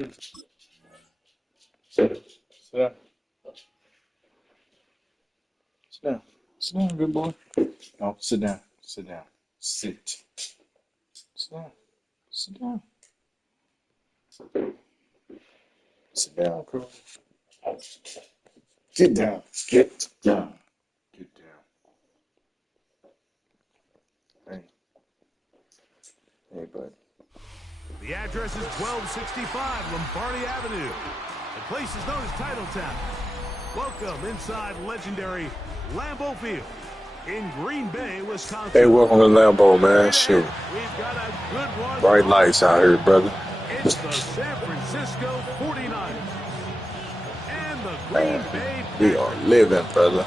Sit down. Sit down. Sit down, good boy. No, sit down. Sit down. Sit. Sit down. Sit down. Sit down, Crow. Get down. Get down. Get down. Hey. Hey, bud. The address is 1265 Lombardi Avenue. The place is known as Titletown. Welcome inside legendary Lambeau Field in Green Bay, Wisconsin. Hey, welcome to Lambeau, man. Shit. We've got a good one. Bright lights out here, brother. It's the San Francisco 49ers and the Green Bay Packers. We are living, brother.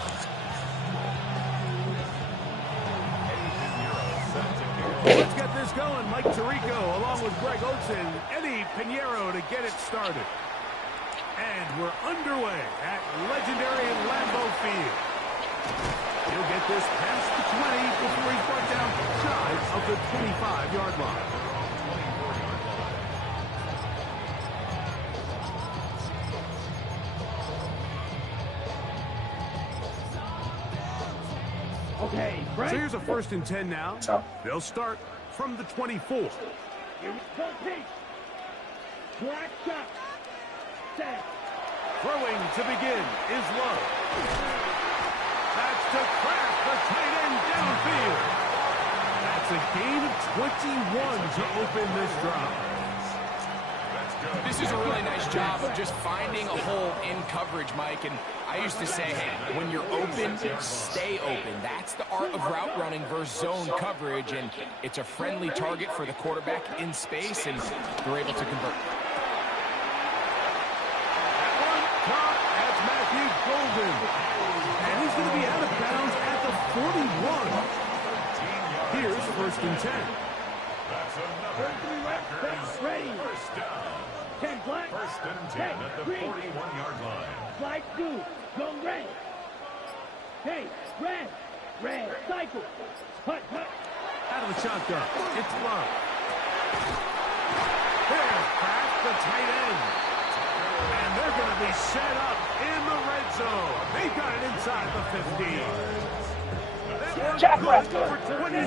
Let's get this going. Mike Tirico along with Greg Oates and Eddie Pinheiro to get it started. And we're underway at legendary Lambeau Field. He'll get this past the 20 before he's brought down shy of the 25-yard line. Okay, Frank. So here's a 1st and 10 now. They'll start from the 24. Here we go, Pete. Black shot. Set. Throwing to begin is Love. That's to crack the tight end downfield. That's a gain of 21 to open this drive. This is a really nice job of just finding a hole in coverage, Mike. And I used to say, hey, when you're open, stay open. That's the art of route running versus zone coverage. And it's a friendly target for the quarterback in space, and they're able to convert. That's Matthew Golden. And he's going to be out of bounds at the 41. Here's 1st and 10. That's ready. First down. 10 black. 1st and 10 at the 41-yard line. Slide 2. Go red. Hey, red. Red. Cycle. Hut. Out of the shotgun. It's Love. There's Pratt, the tight end. And they're going to be set up in the red zone. They've got it inside the 15. That one's good for 29.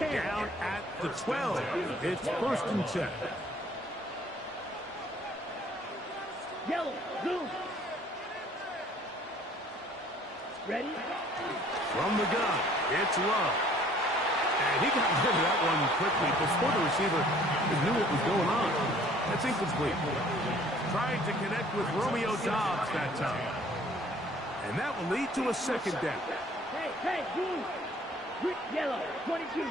Down at the 12. It's 1st and 10. Yellow. Blue. Ready? From the gun, it's Love. And he got rid of that one quickly before the receiver knew what was going on. That's incomplete. Trying to connect with Romeo Dobbs that time. And that will lead to a 2nd down. Hey, blue. Yellow. 22.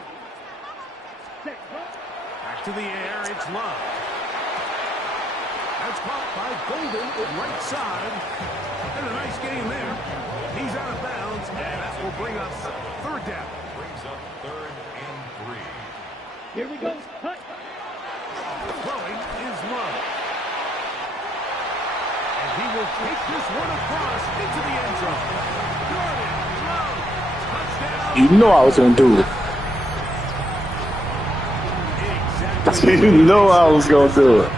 Back to the air, it's Love. That's caught by Golden, right side. And a nice game there. He's out of bounds, and that will bring us 3rd down. Brings up 3rd and 3. Here we go. Hut. Throwing is Love. And he will take this one across into the end zone. Jordan Love. Touchdown. You know I was going to do it. Exactly. You know I was going to do it. A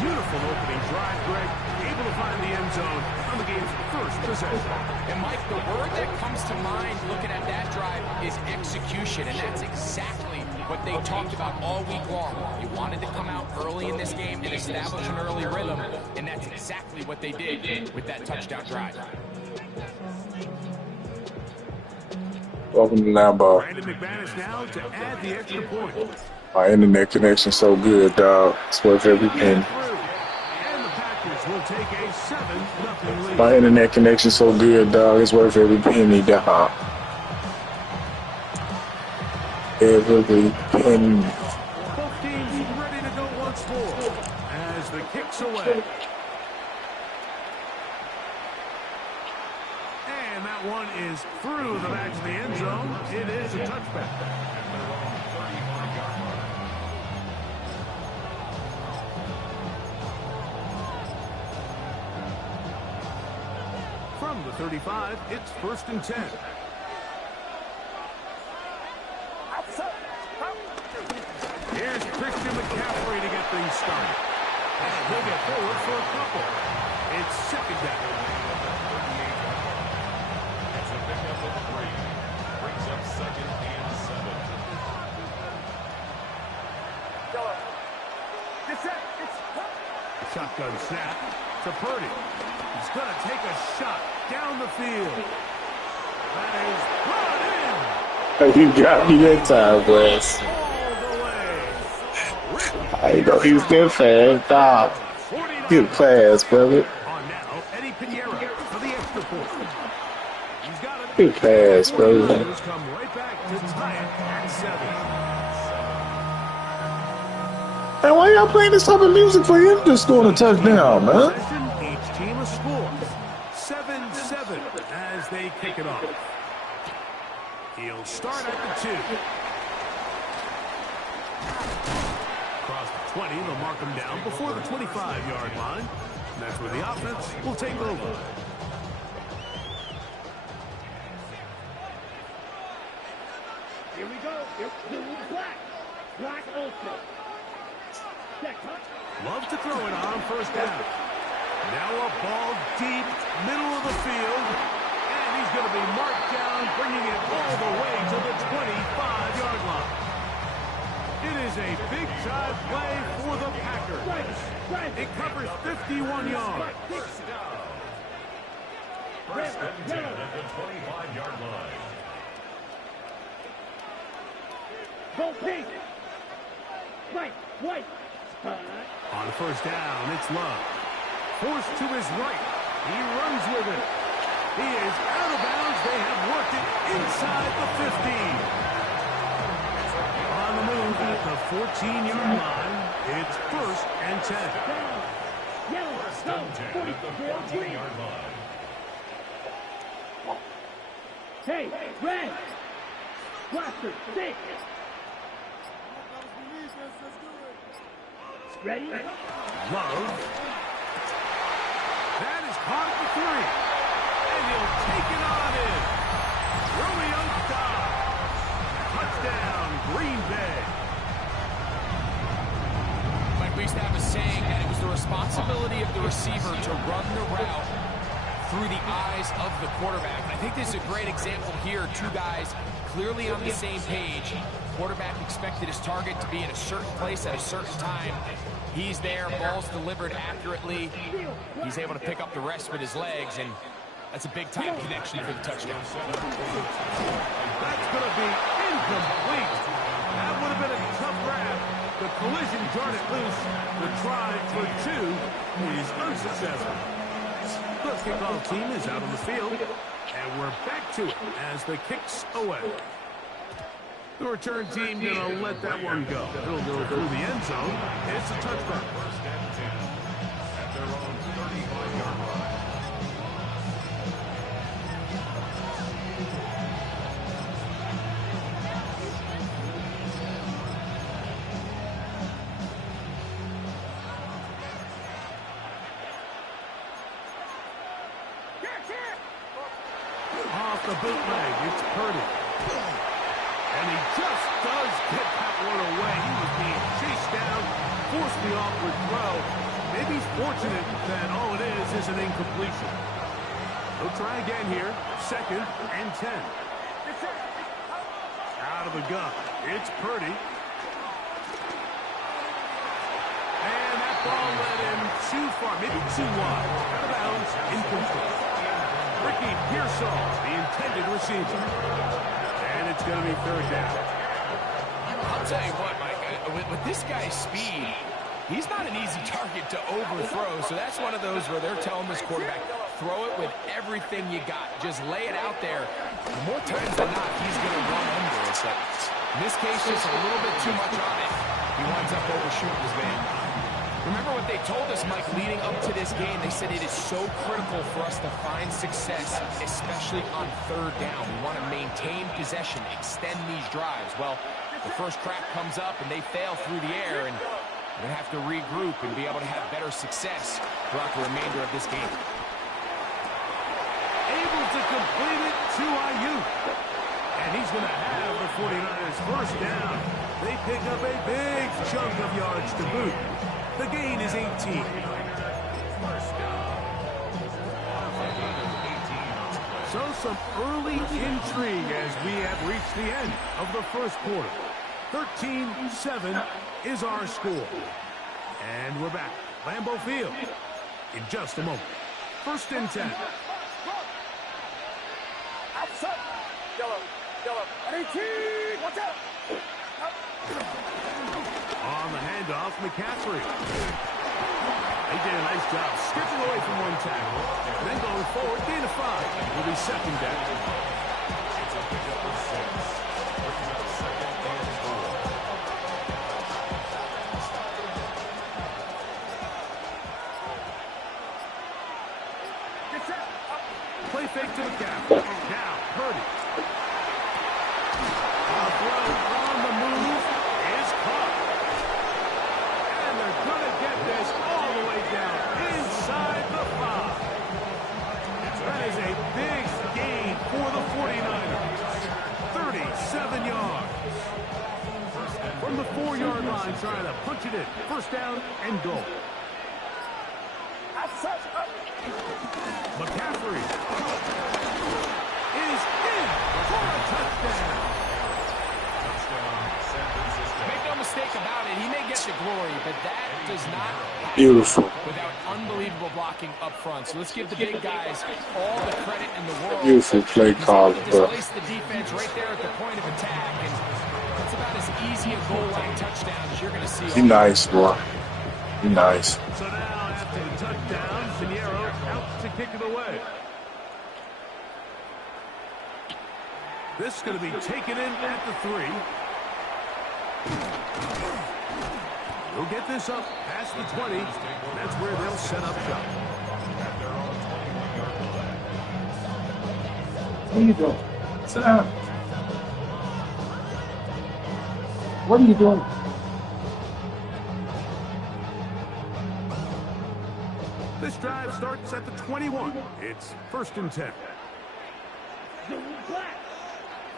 beautiful opening drive, Greg. Able to find the end zone on the game's 1st possession. And, Mike, the word that comes to mind looking at that drive is execution, and that's exactly what they talked about all week long. You wanted to come out early in this game and establish an early rhythm, and that's exactly what they did with that touchdown drive. Welcome to Lambeau. Brandon McManus now to add the extra point. My internet connection so good, dog. It's worth every penny. And the Packers will take a 7-0 lead. My internet connection so good, dog. It's worth every penny, dog. Every penny. Both teams ready to go once more as the kick's away. And that one is through the back of the end zone. It is a touchback. From the 35, it's 1st and 10. Here's Christian McCaffrey to get things started. And he'll get forward for a couple. It's second down. It's a pickup of 3. Brings up second and 7. Shotgun snap to Purdy. He's going to take a shot down the field. That is brought in. You got me that time, Wes. All the way. I know he's been fast. Stop. Good pass, brother. On now, Eddie Pinheiro for the extra point. He's got it. Good pass, brother. Come right back to tie it at 7. And why y'all playing this type of music for him just scoring a touchdown, man? Each team a score. 7-7 as they kick it off. He'll start at the 2. Across the 20, they'll mark him down before the 25-yard line. And that's where the offense will take over. Here we go. Black also. Love to throw it on first down. Now a ball deep, middle of the field. And he's going to be marked down, bringing it all the way to the 25-yard line. It is a big-time play for the Packers. It covers 51 yards. First and 10 at the 25-yard line. Go pink. Right, white. On first down, it's Love. Forced to his right. He runs with it. He is out of bounds. They have worked it inside the 15. On the move at the 14-yard line, it's first and 10. Yellow, First and 10 at the 14-yard line. Hey, red. Blaster, stick. Ready? Love. That is caught at the 3. And he'll take it on in. Romeo Dobbs. Touchdown, Green Bay. Like we used to have a saying that it was the responsibility of the receiver to run the route through the eyes of the quarterback. I think this is a great example here. Two guys clearly on the same page. Quarterback expected his target to be in a certain place at a certain time. He's there, ball's delivered accurately. He's able to pick up the rest with his legs, and that's a big-time connection for the touchdown. That's going to be incomplete. That would have been a tough grab. The collision jarred it loose. The try for 2 is unsuccessful. The kickoff team is out on the field, and we're back to it as the kick's away. The return team going to let that one go. It'll go through the end zone. It's a touchback. First and 10 at their own 35-yard line. Off the bootleg, it's Purdy. And he just does get that one away. He was being chased down, forced the awkward throw. Maybe he's fortunate that all it is an incompletion. He'll try again here. Second and 10. Out of the gun. It's Purdy. And that ball led him too far, maybe too wide. Out of bounds, incomplete. Ricky Pearsall, the intended receiver. And it's going to be third down. I'll tell you what, Mike, with this guy's speed, he's not an easy target to overthrow. So that's one of those where they're telling this quarterback, throw it with everything you got. Just lay it out there. More times than not, he's going to run under it. But in this case, just a little bit too much on it. He winds up overshooting his man. Remember what they told us, Mike, leading up to this game? They said it is so critical for us to find success, especially on third down. We want to maintain possession, extend these drives. Well, the first crack comes up and they fail through the air, and we're going to have to regroup and be able to have better success throughout the remainder of this game. Able to complete it to Ayuk. And he's going to have the 49ers first down. They pick up a big chunk of yards to boot. The gain is 18. So some early intrigue as we have reached the end of the first quarter. 13-7 is our score. And we're back. Lambeau Field in just a moment. 1st and 10. Outside. Yellow. 18. Watch out. On the handoff, McCaffrey. They did a nice job skipping away from one tackle. Then going forward, gain of 5. Will be 2nd down. It's a pickup of 6. Brings up 2nd and 4. Get set. Play fake to McCaffrey. Now, Purdy. A throw on the move is caught. And they're going to get this all the way down inside the 5. That is a big gain for the 49ers. 37 yards. From the 4-yard line, trying to punch it in. 1st down and goal. Outside. McCaffrey is in for a touchdown. Touchdown, San Francisco. Make no mistake about it, he may get the glory, but that does not happen Beautiful. without unbelievable blocking up front. So let's give the big guys all the credit in the world. Beautiful play He's call, able to bro. displace the defense right there at the point of attack, and that's about as easy a goal line touchdown as you're going to see. He nice, boy. He nice. So now after the touchdown, Pinheiro out to kick it away. This is going to be taken in at the 3. We'll get this up past the 20. That's where they'll set up shop. And they're on the 21-yard line. What are you doing? Sit down. What are you doing? This drive starts at the 21. It's 1st and 10. Blue, black.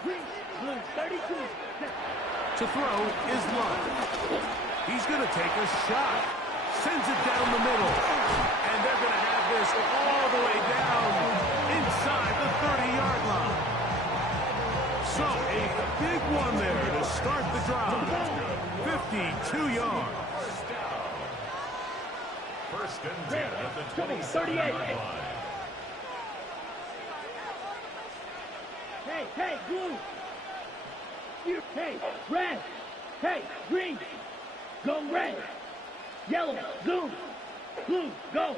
Green, blue, 32. To throw is Love. He's going to take a shot. Sends it down the middle. And they're going to have this all the way down inside the 30-yard line. So a big one there to start the drive. 52 yards. 1st and 10 at the 38. 27-yard line. Hey, blue. Hey, red. Hey, green. Go red. Yellow, zoom. Blue, go.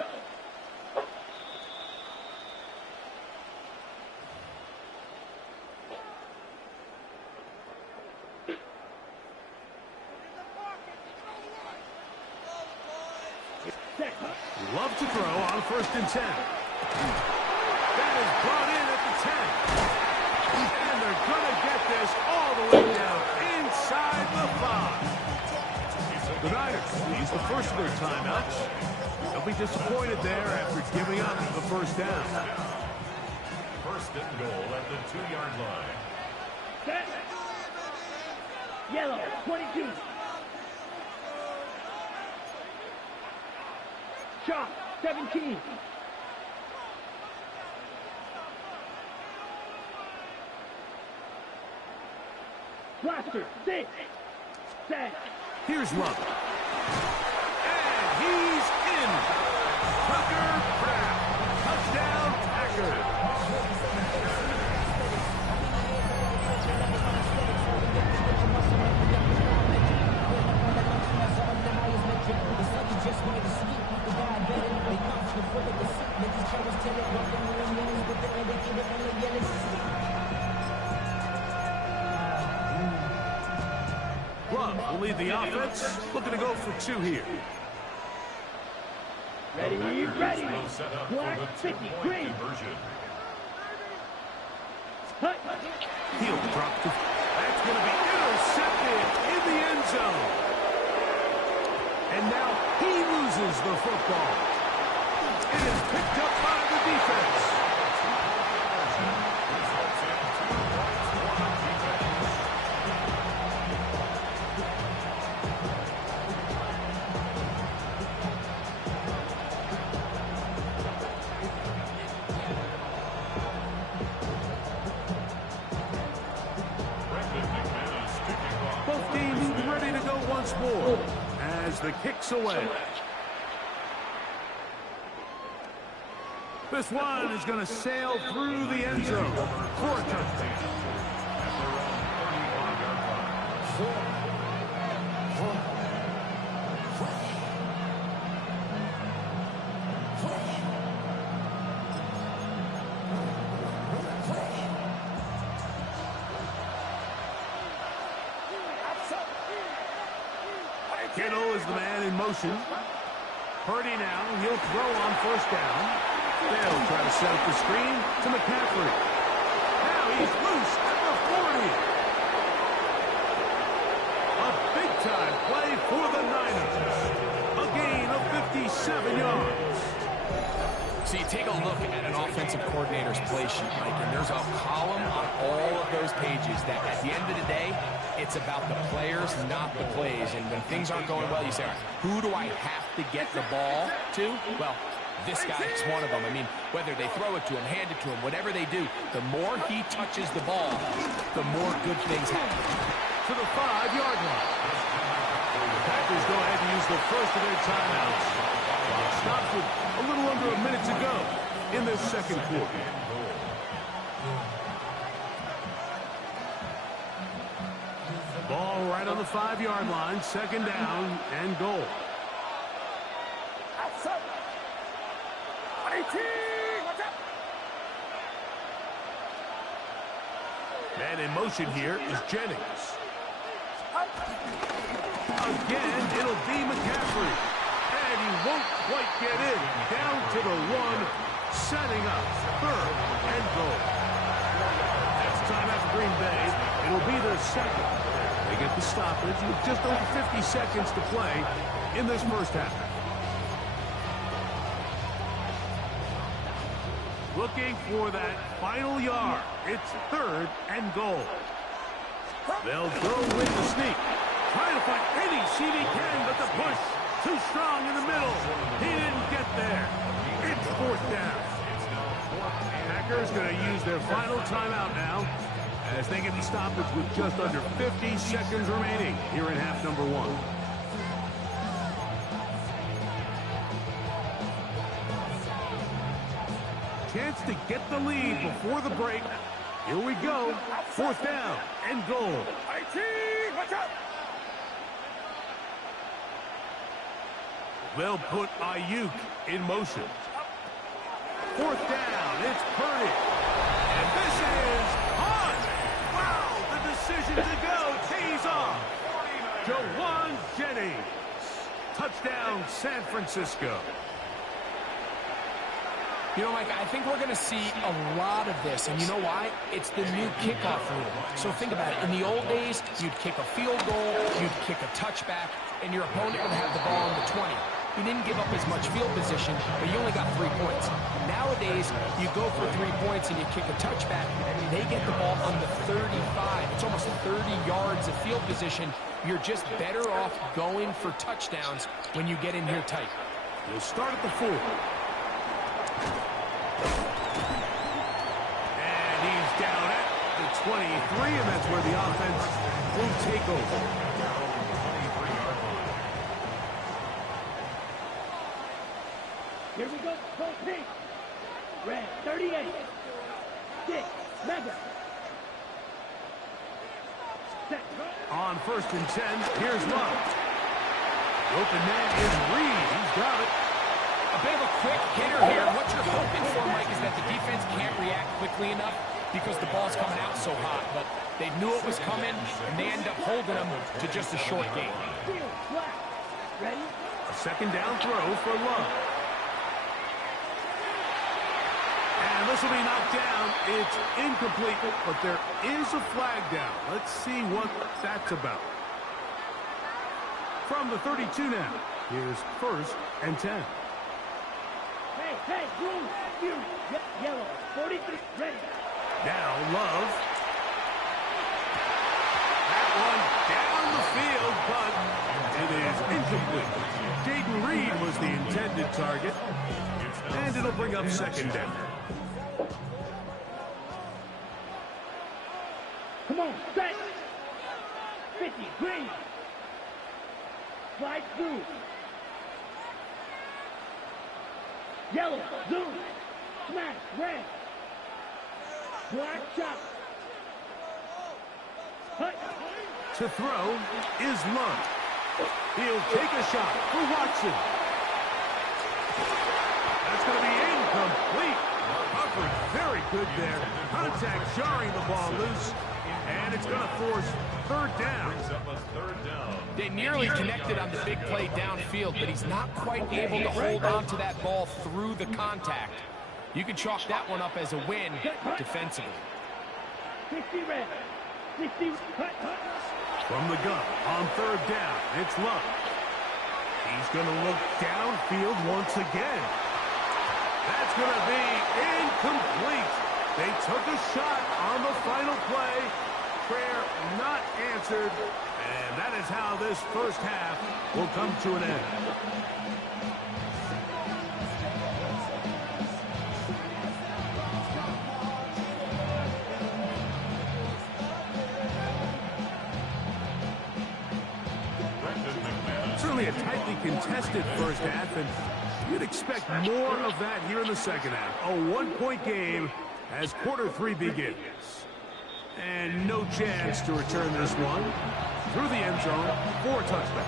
Love to throw on 1st and 10. That is brought in at the 10. And they're going to get this all the way down inside the 5. The Niners use the first of their timeouts. They'll be disappointed there after giving up the 1st down. 1st and goal at the 2-yard line. Set. Yellow, 22. Shot, 17. Blaster, 6. Set. Here's Love. And he's in. Tucker Pratt. Touchdown, Packers. Love will lead the offense. Looking to go for 2 here. Ready, ready. Will set up for Black, the 50, 2-point green. conversion. Hut. He'll drop to... That's going to be intercepted in the end zone. And now he loses the football. It is picked up by the defense. once more as the kick's away. This one is going to sail through the end zone for a touchdown. Kittle is the man in motion. Purdy now, he'll throw on first down. They'll try to set up the screen to McCaffrey. Now he's loose at the 40. A big-time play for the Niners. A gain of 57 yards. So you take a look at an offensive coordinator's play sheet, Mike, and there's a column on all of those pages that at the end of the day, it's about the players, not the plays. And when things aren't going well, you say, all right, who do I have to get the ball to? Well, this guy is one of them. I mean, whether they throw it to him, hand it to him, whatever they do, the more he touches the ball, the more good things happen. To the 5-yard line. The Packers go ahead and use the first of their timeouts. Clock stopped with a little under a minute to go in this second quarter. Ball right on the 5-yard line, second down and goal. And in motion here is Jennings. Again, it'll be McCaffrey. And he won't quite get in. Down to the 1, setting up third and goal. That's timeout for Green Bay. It'll be their second. They get the stoppage with just over 50 seconds to play in this first half. Looking for that final yard. It's third and goal. They'll go with the sneak. Trying to find any seat he can, but the push too strong in the middle. He didn't get there. It's fourth down. Packers going to use their final timeout now as they get the stoppage with just under 50 seconds remaining here in half number 1. Chance to get the lead before the break. Here we go. Fourth down and goal. They'll put Ayuk in motion. Fourth down. It's Purdy. And this is on. Wow, the decision to go pays off. Jawan Jennings. Touchdown, San Francisco. You know, Mike, I think we're going to see a lot of this, and you know why? It's the new kickoff rule. So think about it. In the old days, you'd kick a field goal, you'd kick a touchback, and your opponent would have the ball on the 20. You didn't give up as much field position, but you only got 3 points. Nowadays, you go for 3 points and you kick a touchback, they get the ball on the 35. It's almost 30 yards of field position. You're just better off going for touchdowns when you get in here tight. We'll start at the 4. And he's down at the 23, and that's where the offense will take over. Here we go. Go pink. Red 38. 6. Mega. Set. On first and 10, here's Love. The open man is Reed. He's got it. A bit of a quick hitter here. What you're hoping for, Mike, is that the defense can't react quickly enough because the ball's coming out so hot. But they knew it was coming, and they end up holding them to just a short game. Ready? A second down throw for Love. And this will be knocked down. It's incomplete, but there is a flag down. Let's see what that's about. From the 32 now, here's first and 10. Hey, blue, you, yellow, 43, ready. Now Love. That one down the field, but it is incomplete. Jaden Reed was the intended target, and it'll bring up second down. Come on, set. 50, green. Slide through. Yellow, zoom. Smash, red. Black chop. Hut. To throw is Love. He'll take a shot for Watson. That's going to be incomplete. Covered very good there. Contact jarring the ball loose. And it's going to force third down. They nearly connected on the big play downfield, but he's not quite able to hold on to that ball through the contact. You can chalk that one up as a win defensively. 60 red. 60 hut. From the gun on third down, it's Love. He's going to look downfield once again. That's going to be incomplete. They took a shot on the final play. Prayer not answered. And that is how this first half will come to an end. Certainly a tightly contested first half, and you'd expect more of that here in the second half. A one-point game as quarter three begins. And no chance to return this one through the end zone for a touchdown.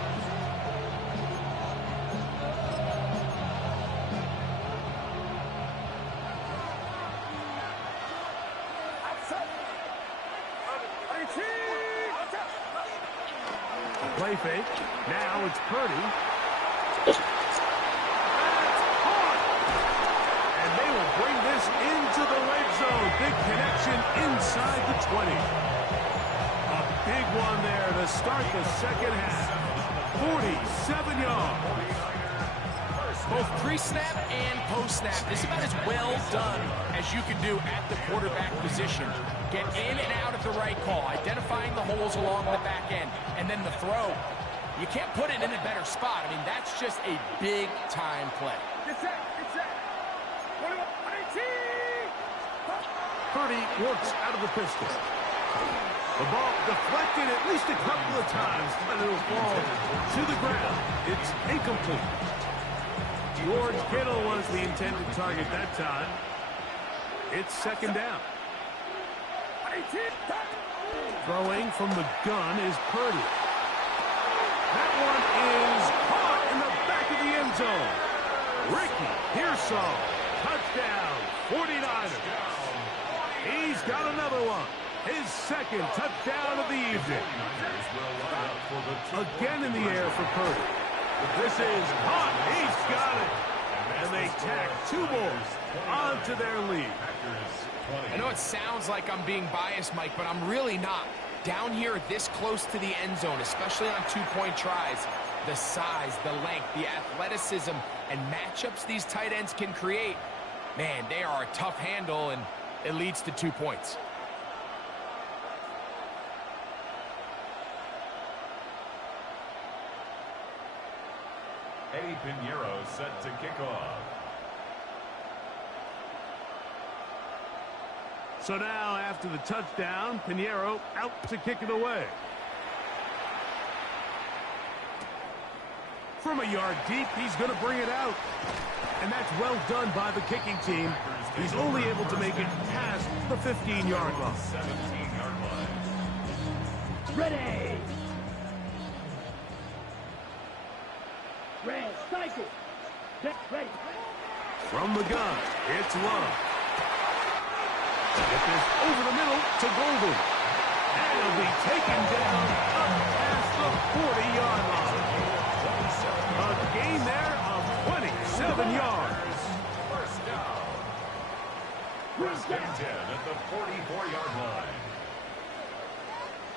Play fake. Now it's Purdy. That's caught. And they will bring this into the red zone. Big connection inside the 20. A big one there to start the second half. 47 yards. Both pre-snap and post-snap, this is about as well done as you can do at the quarterback position. Get in and out at the right call, identifying the holes along the back end, and then the throw. You can't put it in a better spot. I mean, that's just a big-time play. Purdy works out of the pistol. The ball deflected at least a couple of times, and it'll fall to the ground. It's incomplete. George Kittle was the intended target that time. It's second down. Throwing from the gun is Purdy. That one is caught in the back of the end zone. Ricky Pearsall, touchdown, 49ers. He's got another one. His second touchdown of the evening. Again in the air for Purdy. This is caught. He's got it. And they tack two more onto their lead. I know it sounds like I'm being biased, Mike, but I'm really not. Down here this close to the end zone, especially on two-point tries, the size, the length, the athleticism, and matchups these tight ends can create, man, they are a tough handle, and it leads to 2 points. Eddie Pinheiro set to kick off. So now, after the touchdown, Pinheiro out to kick it away. From a yard deep, he's going to bring it out. And that's well done by the kicking team. He's only able to make it past the 15-yard line. 17-yard line. Ready. Red, cycle. Ready. From the gun, it's Love. Get this over the middle to Golden. And it'll be taken down up past the 40-yard line. A gain there of 27 yards. First down. First and 10 at the 44-yard line.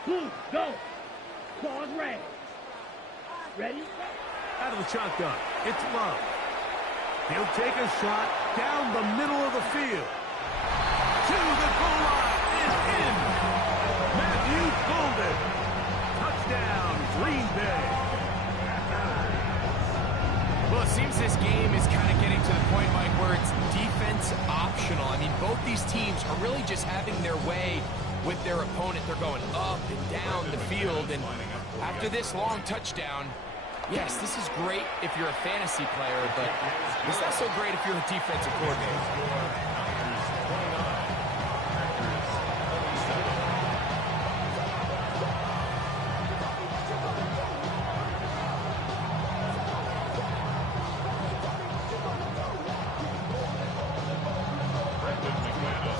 Blue, go. Pause red. Ready? Out of the shotgun, it's Love. He'll take a shot down the middle of the field. To the goal line is in. Matthew Golden. Touchdown, Green Bay. Well, it seems this game is kind of getting to the point, Mike, where it's defense optional. I mean, both these teams are really just having their way with their opponent. They're going up and down the field, and after this long touchdown, Yes, this is great if you're a fantasy player, but it's not so great if you're a defensive coordinator.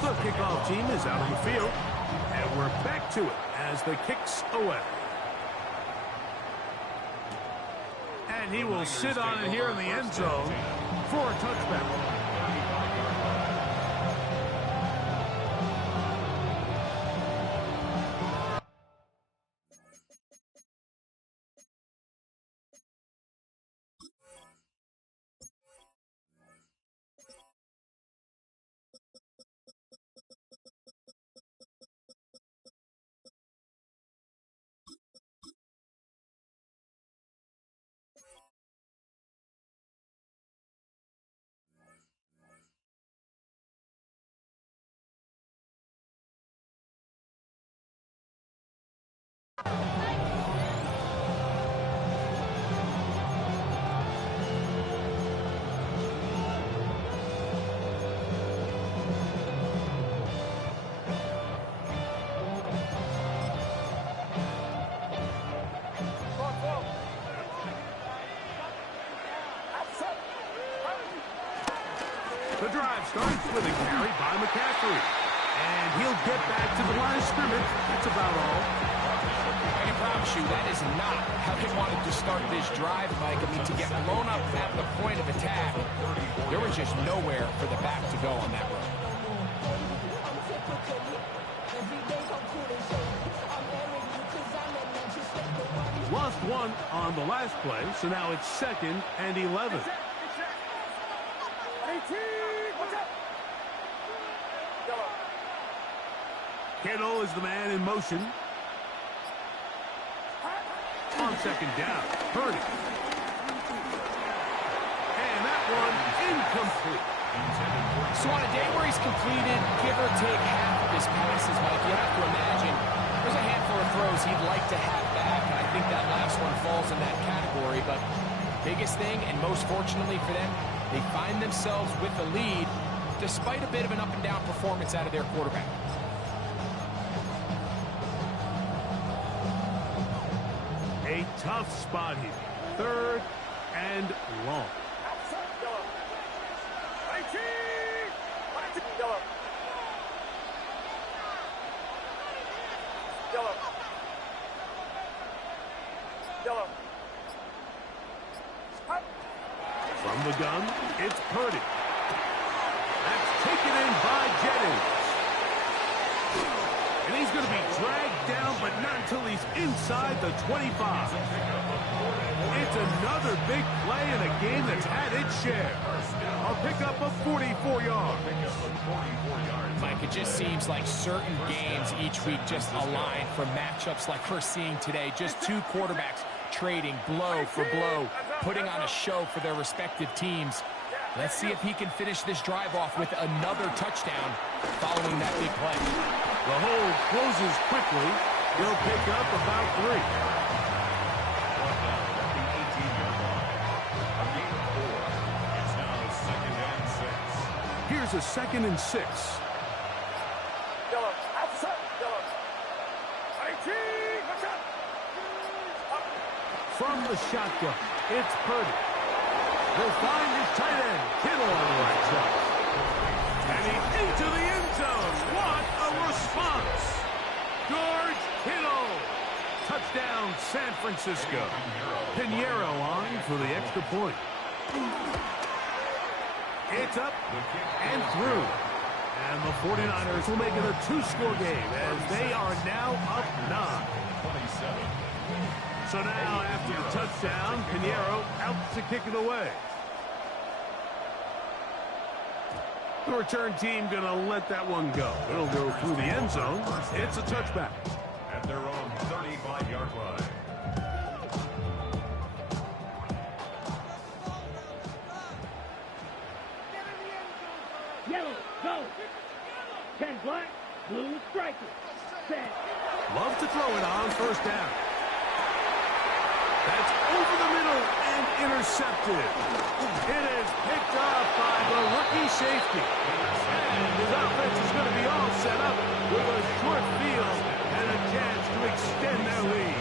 The kickoff team is out on the field, and we're back to it as the kick's away. And he will sit on it here in the end zone for a touchback. The drive starts with a carry by McCaffrey. And he'll get back to the line of scrimmage. That's about all. I can promise you that is not how they wanted to start this drive, Mike. I mean, to get blown up at the point of attack, there was just nowhere for the back to go on that run. Lost one on the last play, so now it's 2nd and 11. Kittle is the man in motion. On 2nd down, Purdy. And that one incomplete. So on a day where he's completed, give or take half of his passes, Mike, you have to imagine there's a handful of throws he'd like to have back, and I think that last one falls in that category. But biggest thing, and most fortunately for them, they find themselves with the lead despite a bit of an up-and-down performance out of their quarterback. A tough spot here. 3rd and long. From the gun, it's Purdy. That's taken in by Jennings. And he's going to be dragged down, but not until he's inside the 25. It's another big play in a game that's had its share. A pickup of 44 yards. Mike, it just seems like certain games each week just align for matchups like we're seeing today. Just two quarterbacks trading blow for blow, putting on a show for their respective teams. Let's see if he can finish this drive off with another touchdown following that big play. The hold closes quickly. He'll pick up about 3. Here's a 2nd and 6. From the shotgun, it's Purdy. He'll find his tight end, Kittle, on the right side. And he's into the end zone. What a response! George Kittle. Touchdown, San Francisco. Pinheiro on for the extra point. It's up and through. And the 49ers will make it a 2-score game as they are now up 9. So now, after the touchdown, Pinheiro out to kick it away. The return team going to let that one go. It'll go through the end zone. It's a touchback. At their own 35-yard line. Yellow, go. 10 black, blue striker. Set. Love to throw it on 1st down. That's over the middle and intercepted. It is picked up by the rookie safety. And his offense is going to be all set up with a short field and a chance to extend their lead.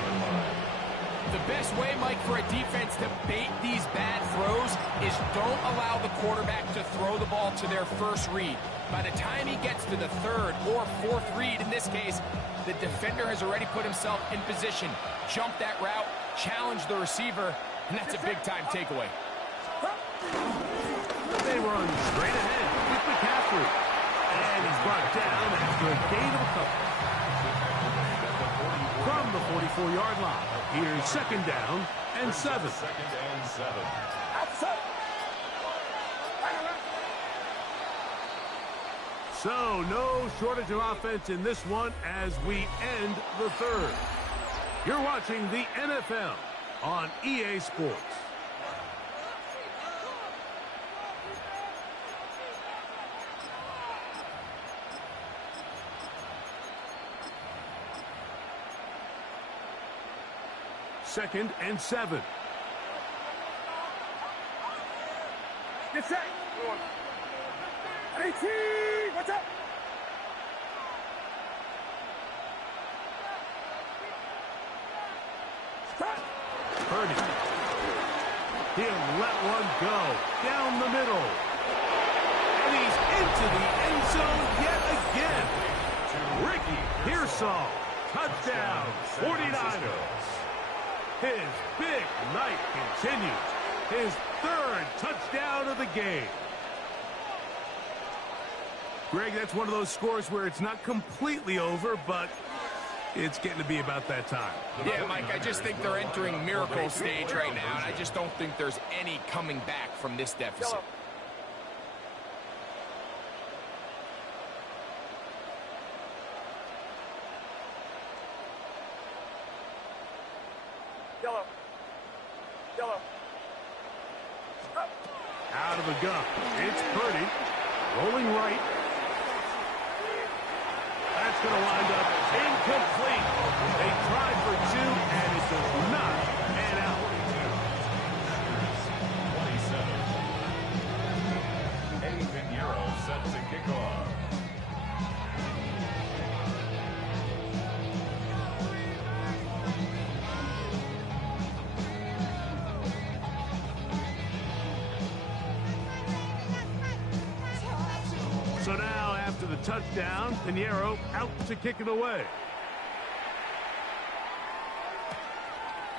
The best way, Mike, for a defense to bait these bad throws is don't allow the quarterback to throw the ball to their first read. By the time he gets to the third or fourth read, in this case, the defender has already put himself in position, jumped that route, challenged the receiver, and that's a big-time takeaway. They run straight ahead with McCaffrey. And he's brought down after a gain of a couple. From the 44-yard line, here's second down and 7. So, no shortage of offense in this one as we end the third. You're watching the NFL on EA Sports. Second and 7. Get set. 18. What's up? Stop. Purdy. He'll let one go down the middle. And he's into the end zone yet again. Ricky Pearsall. Touchdown. 49ers. His big night continues. His third touchdown of the game. Greg, that's one of those scores where it's not completely over, but it's getting to be about that time. Yeah, Mike, I just think they're entering miracle stage right now, and I just don't think there's any coming back from this deficit. Yellow. Out of the gun. It's Purdy. Rolling right. That's going to wind up incomplete. They tried for 2, and it does not pan out. 27. Eddie Pinheiro set to kick off. So now, after the touchdown, Pinheiro out to kick it away.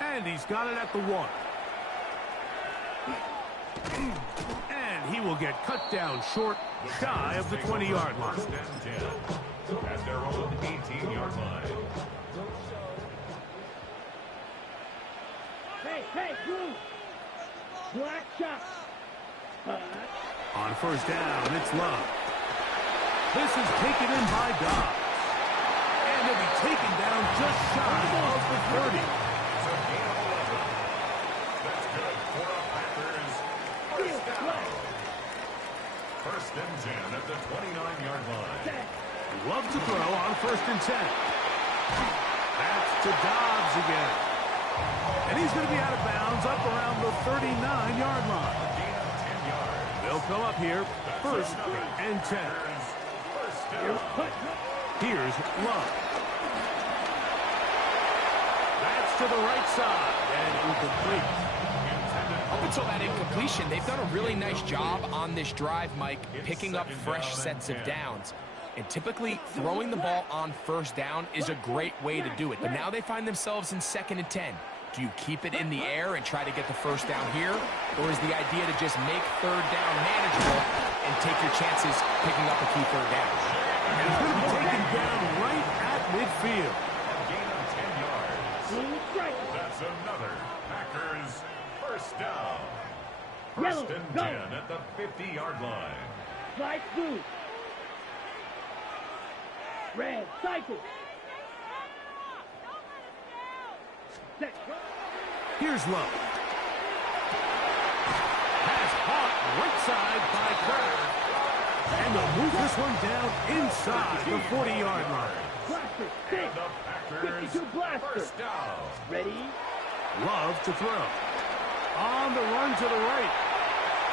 And he's got it at the 1. And he will get cut down short, shy of the 20-yard line. First and 10 at their own 18-yard line. Hey, blue. Black shot. On first down, it's Love. This is taken in by Dobbs. And he'll be taken down just shy of the 30. It's a gain of 11. That's good for a Packers first down. First and 10 at the 29-yard line. Love to throw on first and 10. That's to Dobbs again. And he's going to be out of bounds up around the 39-yard line. Gain of 10 yards. They'll come up here first and 10. Here's Love. That's to the right side and incomplete. Up until that incompletion, they've done a really nice job on this drive, Mike, picking up fresh sets of downs. And typically, throwing the ball on first down is a great way to do it. But now they find themselves in second and 10. Do you keep it in the air and try to get the first down here? Or is the idea to just make third down manageable and take your chances picking up a key third down? And he's going to be taken down right at midfield. Gain of 10 yards. That's another Packers first down. First and 10 at the 50-yard line. Slide through. Red, cycle. Set. Here's Love. Pass caught right side by Kirk. And they'll move this one down inside the 40-yard line. Blaster, And the Packers 52 blaster. first down. Ready? Love to throw. On the run to the right.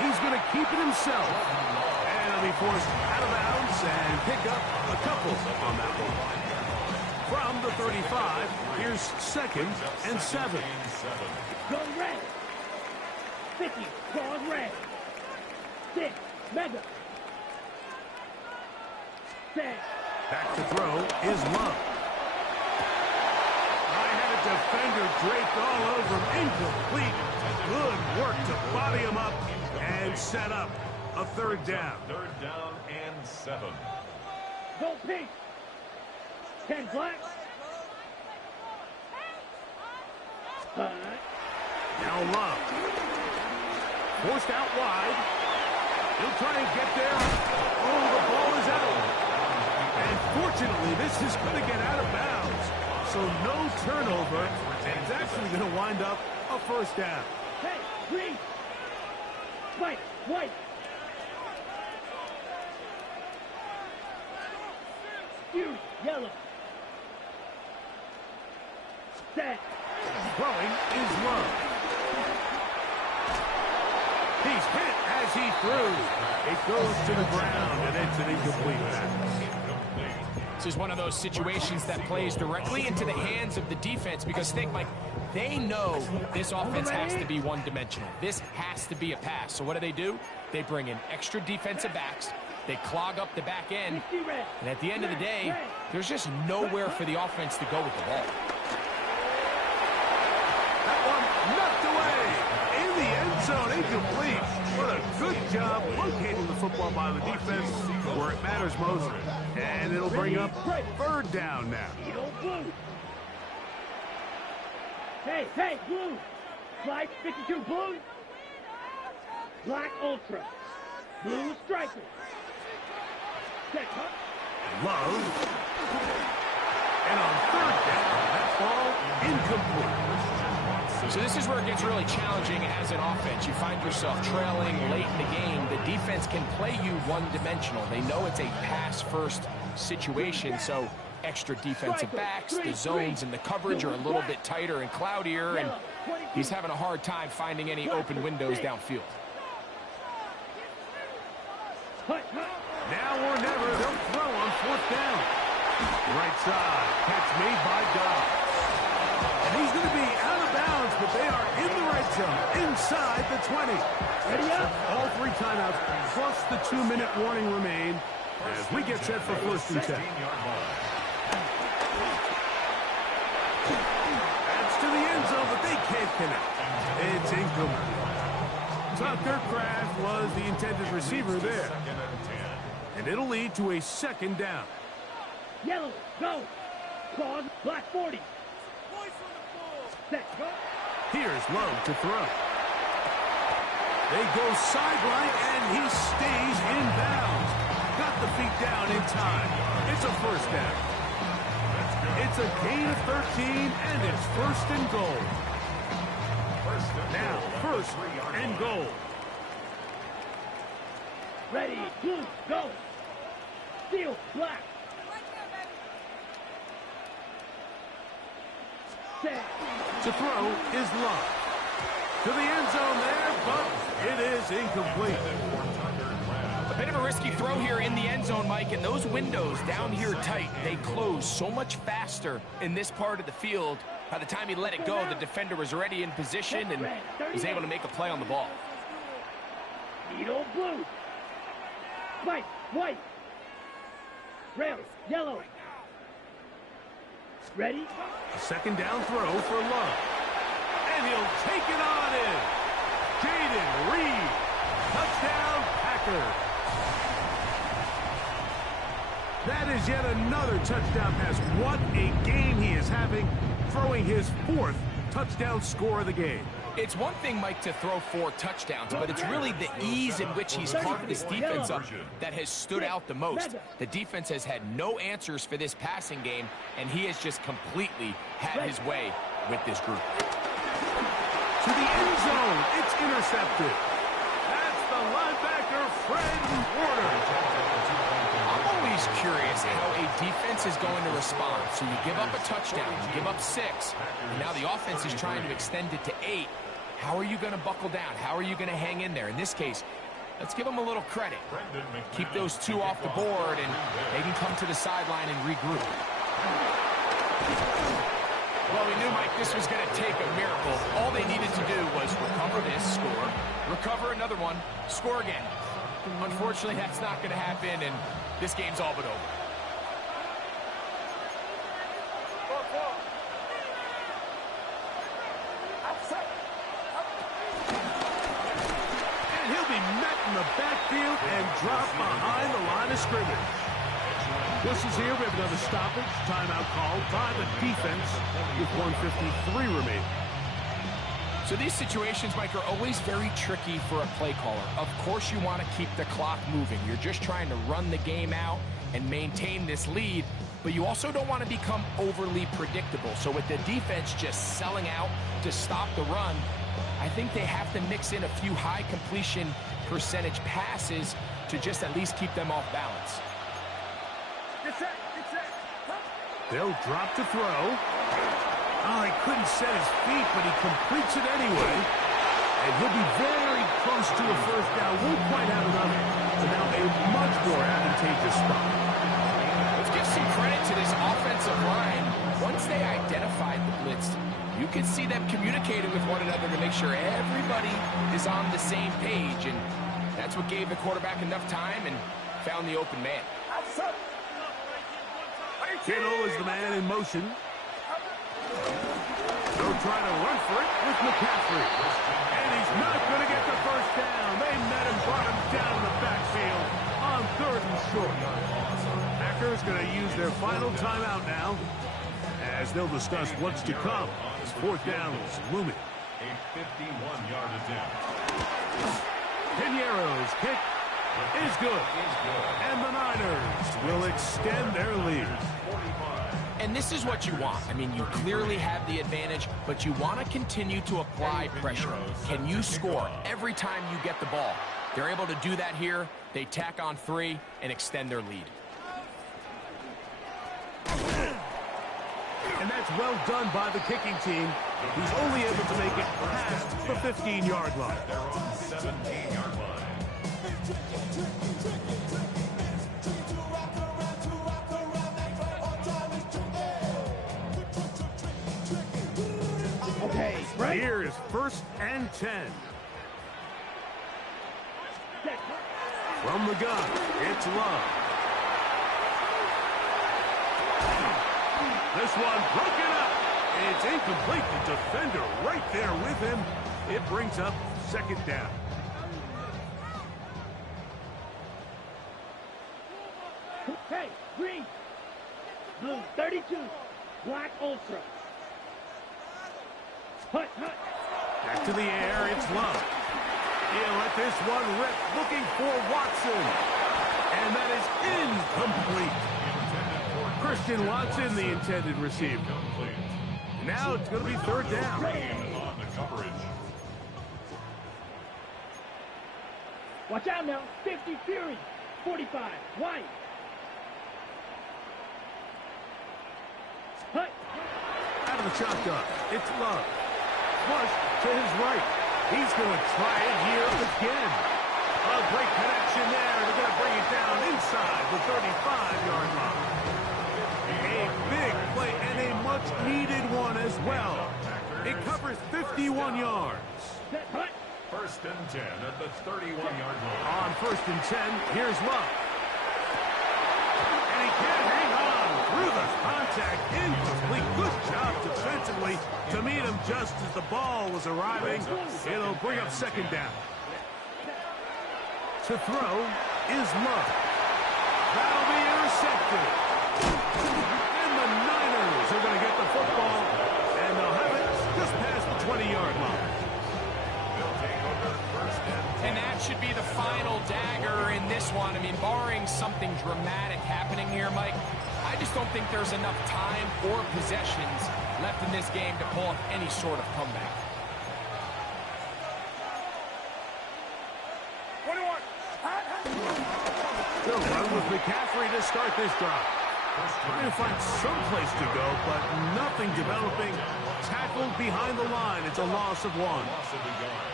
He's going to keep it himself. And he'll be forced out of bounds and pick up a couple on that one. From the 35, here's 2nd and 7. Go red. 50, cross red. 6, mega. 10. Back to throw is Love. I had a defender draped all over him. Incomplete. Good work to body him up and set up a 3rd down. 3rd down and 7. Go pink. 10 black. Now Love. Forced out wide. He'll try and get there. Oh, the ball is out. And fortunately, this is going to get out of bounds. So no turnover. And it's actually going to wind up a 1st down. Hey, green. White, white. Fury, yellow. Set. Throwing is Love. He's hit as he throws. It goes to the ground, and it's an incomplete pass. This is one of those situations that plays directly into the hands of the defense because think, Mike, they know this offense has to be one-dimensional. This has to be a pass. So what do? They bring in extra defensive backs. They clog up the back end. And at the end of the day, there's just nowhere for the offense to go with the ball. That one knocked away in the end zone, incomplete. What a good job locating the football by the defense where it matters most. And it'll bring up 3rd down now. Blue. Hey, hey, blue. Slide 52 blue. Black ultra. Blue striker. Set, huh? Love. And on 3rd down, that ball incomplete. So this is where it gets really challenging as an offense. You find yourself trailing late in the game. The defense can play you one-dimensional. They know it's a pass-first situation, so extra defensive backs, the zones and the coverage are a little bit tighter and cloudier, and he's having a hard time finding any open windows downfield. Now or never, they'll throw on 4th down. Right side, catch made by Dobbs. And he's going to be out of bounds, but they are in the right zone, inside the 20. Ready up? All 3 timeouts, plus the 2-minute warning remain as we get set for 1st and 10. That's to the end zone, but they can't connect. It's incomplete. Tucker Craft was the intended receiver there. And it'll lead to a 2nd down. Yellow, go. Claws, black 40. Set, go. Here's Lowe to throw. They go sideline, and he stays in bounds. Got the feet down in time. It's a 1st down. It's a gain of 13, and it's 1st and goal. Now, 1st and goal. Ready, blue, go. Steel, black. Set. To throw is Love. To the end zone there, but it is incomplete. A bit of a risky throw here in the end zone, Mike, and those windows down here tight, they close so much faster in this part of the field. By the time he let it go, the defender was already in position and was able to make a play on the ball. Needle, blue. White, white. Rail, yellow. Ready? A 2nd down throw for Love. And he'll take it on in. Jaden Reed. Touchdown, Packers. That is yet another touchdown pass. What a game he is having, throwing his 4th touchdown score of the game. It's one thing, Mike, to throw 4 touchdowns, but it's really the ease in which he's carved this defense up that has stood out the most. The defense has had no answers for this passing game, and he has just completely had his way with this group. To the end zone, it's intercepted. That's the linebacker, Fred Warner. I'm always always curious how a defense is going to respond. So you give up a touchdown, you give up 6, and now the offense is trying to extend it to 8. How are you going to buckle down? How are you going to hang in there? In this case, let's give them a little credit. Keep those 2 off the board, and they can come to the sideline and regroup. Well, we knew, Mike, this was going to take a miracle. All they needed to do was recover this, score, recover another one, score again. Unfortunately, that's not going to happen, and this game's all but over. And he'll be met in the backfield and dropped behind the line of scrimmage. Whistles here. We have another stoppage. Timeout called by the defense with 1:53 remaining. So these situations, Mike, are always very tricky for a play caller. Of course you want to keep the clock moving. You're just trying to run the game out and maintain this lead, but you also don't want to become overly predictable. So with the defense just selling out to stop the run, I think they have to mix in a few high completion percentage passes to just at least keep them off balance. They'll drop to throw. Oh, he couldn't set his feet, but he completes it anyway. And he'll be very close to a first down. Won't quite have enough to now a much more advantageous spot. Let's give some credit to this offensive line. Once they identified the blitz, you could see them communicating with one another to make sure everybody is on the same page. And that's what gave the quarterback enough time and found the open man. Kittle is the man in motion. They'll try to run for it with McCaffrey. And he's not going to get the first down. They met him, brought him down in the backfield on 3rd and short. Packers going to use their final timeout now as they'll discuss what's to come. 4th down is looming. A 51-yard attempt. Piniero's kick is good. And the Niners will extend their lead. And this is what you want. I mean, you clearly have the advantage, but you want to continue to apply pressure. Can you score every time you get the ball? They're able to do that here. They tack on 3 and extend their lead. And that's well done by the kicking team, who's only able to make it past the 15-yard line. They're on the 17-yard line. Okay, right? Here is 1st and 10. From the gun, it's Love. This one broken up. It's incomplete. The defender right there with him. It brings up 2nd down. Hey, green, blue 32, black ultra. Hut, hut. Back to the air, it's Love. He'll let this one rip, looking for Watson. And that is incomplete. Christian Watson, the intended receiver. Now it's going to be 3rd down. On the coverage. Watch out now, 50 Fury, 45 White. Hut. Out of the shotgun, it's Love. Flush to his right. He's going to try it here again. A great connection there. They're going to bring it down inside the 35-yard line. A big play and a much-needed one as well. It covers 51 yards. Hut. 1st and 10 at the 31-yard line. On 1st and 10, here's Love. And he can't hang on through the contact. Incomplete. Good job defensively to meet him just as the ball was arriving. It'll bring up 2nd down. To throw is Love. That'll be intercepted. And the Niners are going to get the football, and they'll have it just past the 20-yard line. And that should be the final dagger in this one. I mean, barring something dramatic happening here, Mike, I just don't think there's enough time or possessions left in this game to pull off any sort of comeback. 21. They'll run with McCaffrey to start this drive. Trying to find some place to go, but nothing developing. Tackled behind the line. It's a loss of 1. Loss of a yard.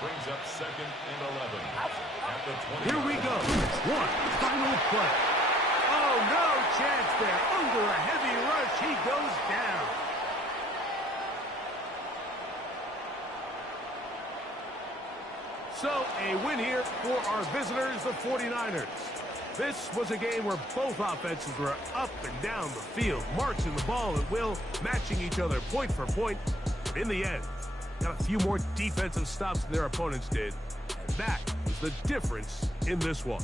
Brings up 2nd and 11. At the 20. Here we go. One final play. Oh, no chance there. Under a heavy rush, he goes down. So, a win here for our visitors, the 49ers. This was a game where both offenses were up and down the field, marching the ball at will, matching each other point for point. But in the end, got a few more defensive stops than their opponents did. And that was the difference in this one.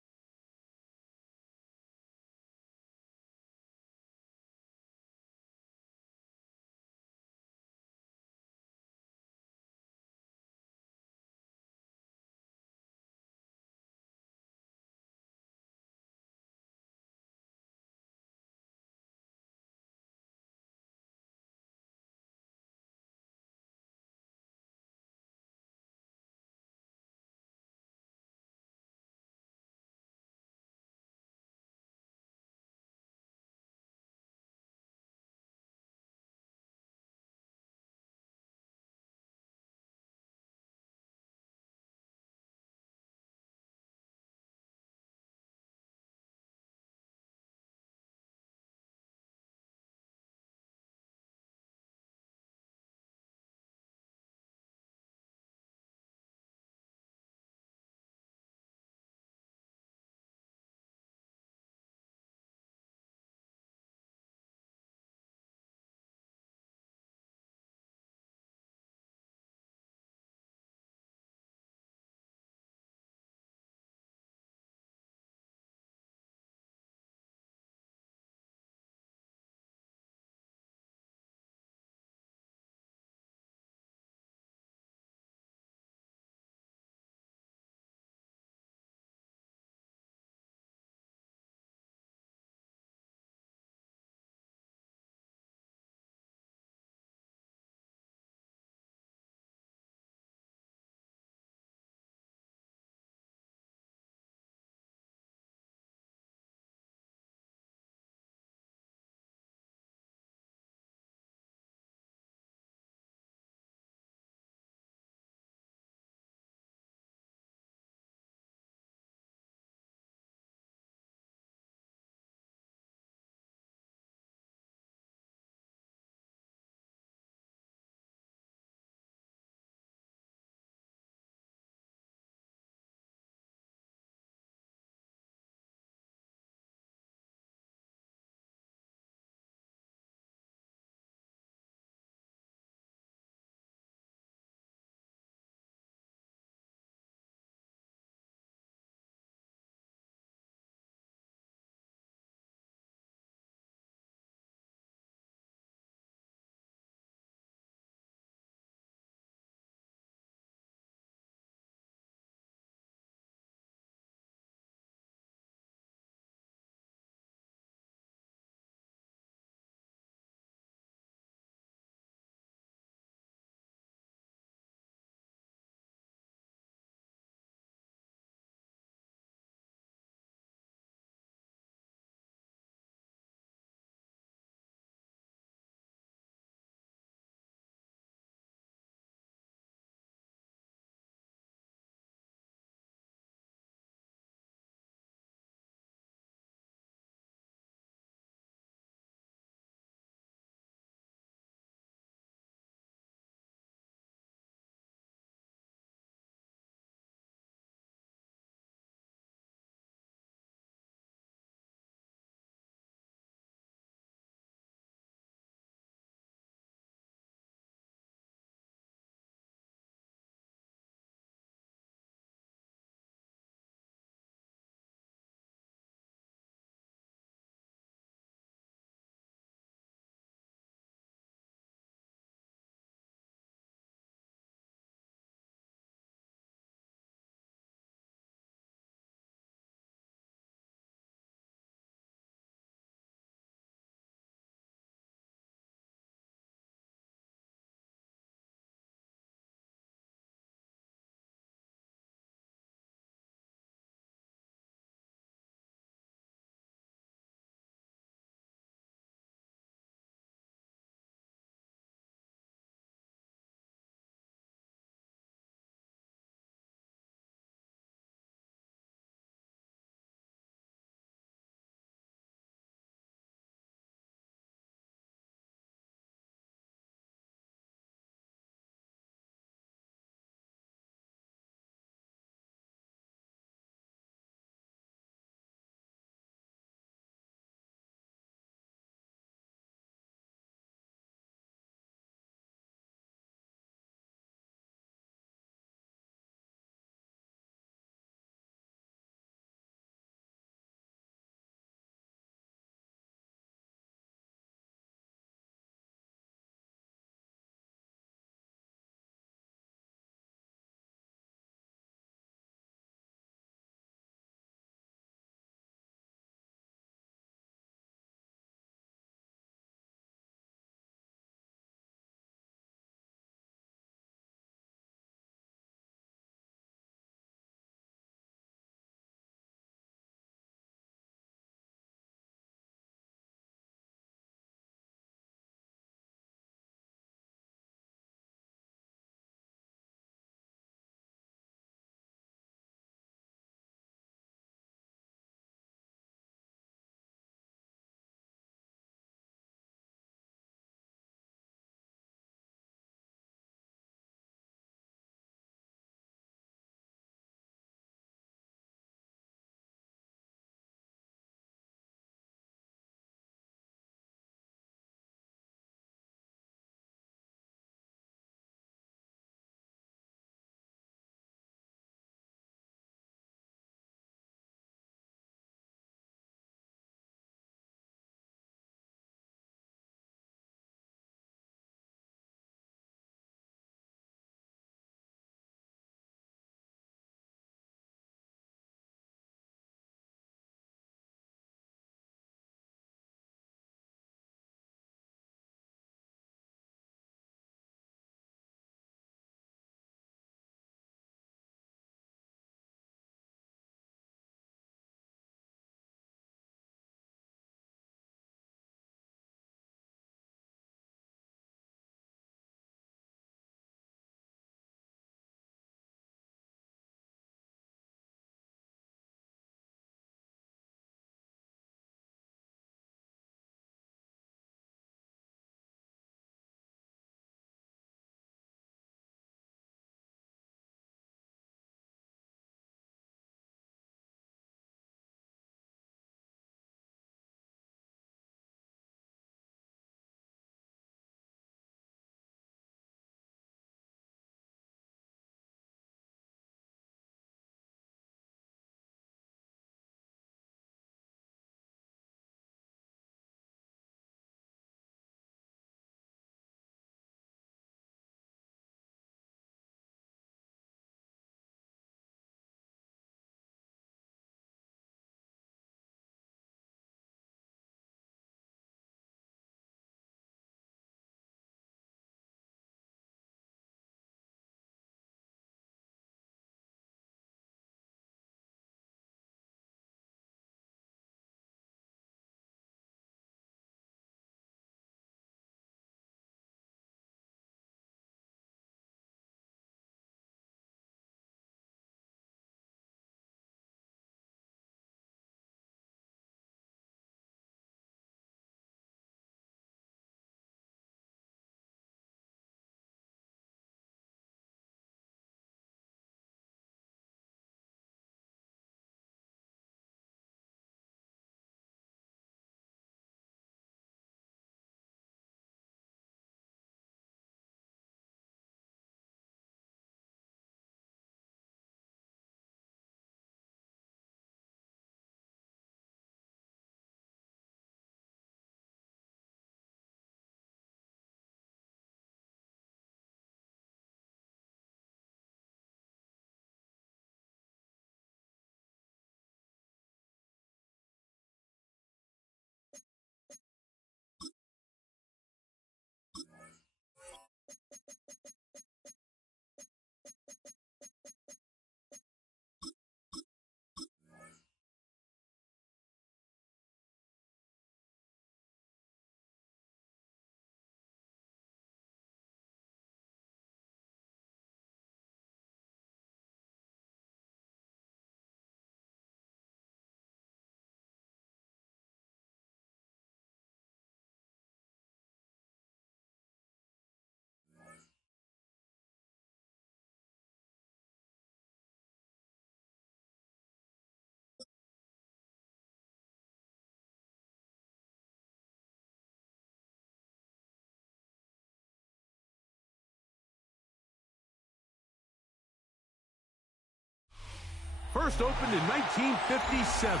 first opened in 1957.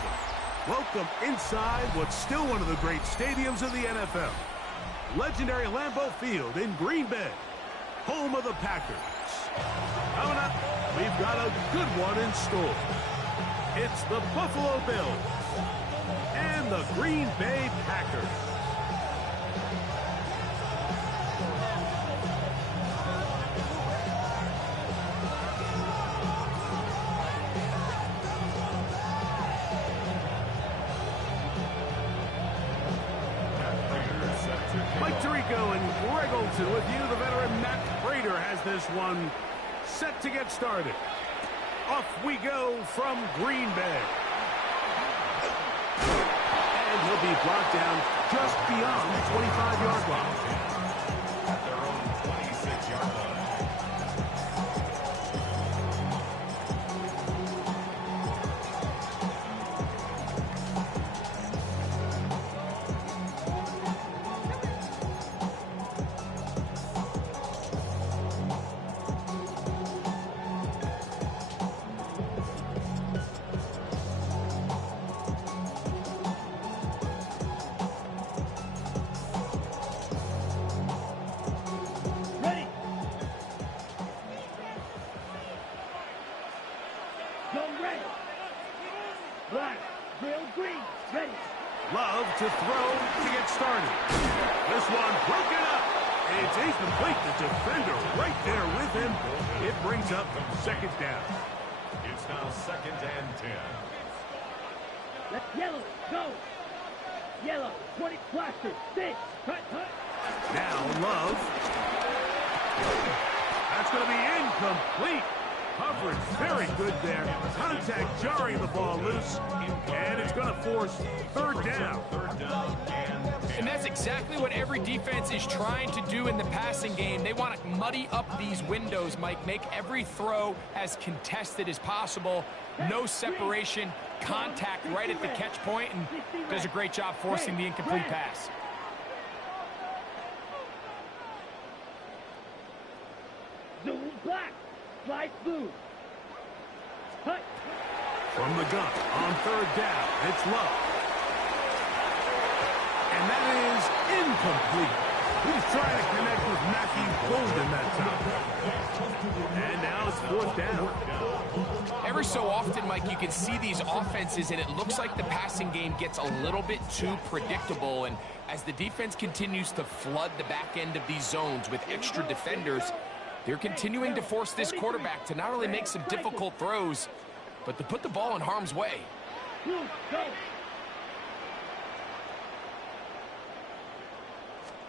Welcome inside what's still one of the great stadiums of the NFL. Legendary Lambeau Field in Green Bay, home of the Packers. Coming up, we've got a good one in store. It's the Buffalo Bills and the Green Bay Packers. Mike Tirico and Greg Olsen with you. The veteran Matt Prater has this one set to get started. Off we go from Green Bay. And he'll be brought down just beyond the 25-yard line. At their own 26-yard line. Love to throw to get started. This one broken up. It's incomplete. The defender right there with him. It brings up second down. It's now 2nd and 10. Let's yellow, go. Yellow, 20 plaster, 6, cut. Now Love. That's going to be incomplete. Coverage very good there. Contact jarring the ball loose. And it's going to force third down. And that's exactly what every defense is trying to do in the passing game. They want to muddy up these windows, Mike. Make every throw as contested as possible. No separation, contact right at the catch point, and does a great job forcing the incomplete pass. Zoom black. Slide blue. Cut. From the gun on third down, it's Love. And that is incomplete. He's trying to connect with Matthew Golden that time. And now it's fourth down. Every so often, Mike, you can see these offenses, and it looks like the passing game gets a little bit too predictable. And as the defense continues to flood the back end of these zones with extra defenders, they're continuing to force this quarterback to not only make some difficult throws, but to put the ball in harm's way. Go.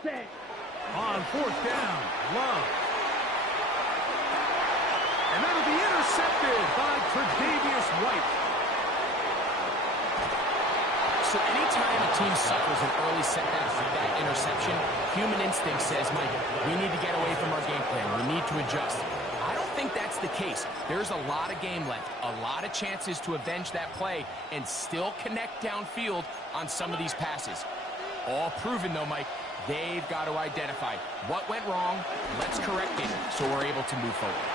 Set. On fourth down, Love. And that'll be intercepted by Tre'Davious White. So anytime a team suffers an early setback like that interception, human instinct says, Mike, we need to get away from our game plan. We need to adjust. I don't think that's the case. There's a lot of game left, a lot of chances to avenge that play and still connect downfield on some of these passes. All proven, though, Mike. They've got to identify what went wrong. Let's correct it so we're able to move forward.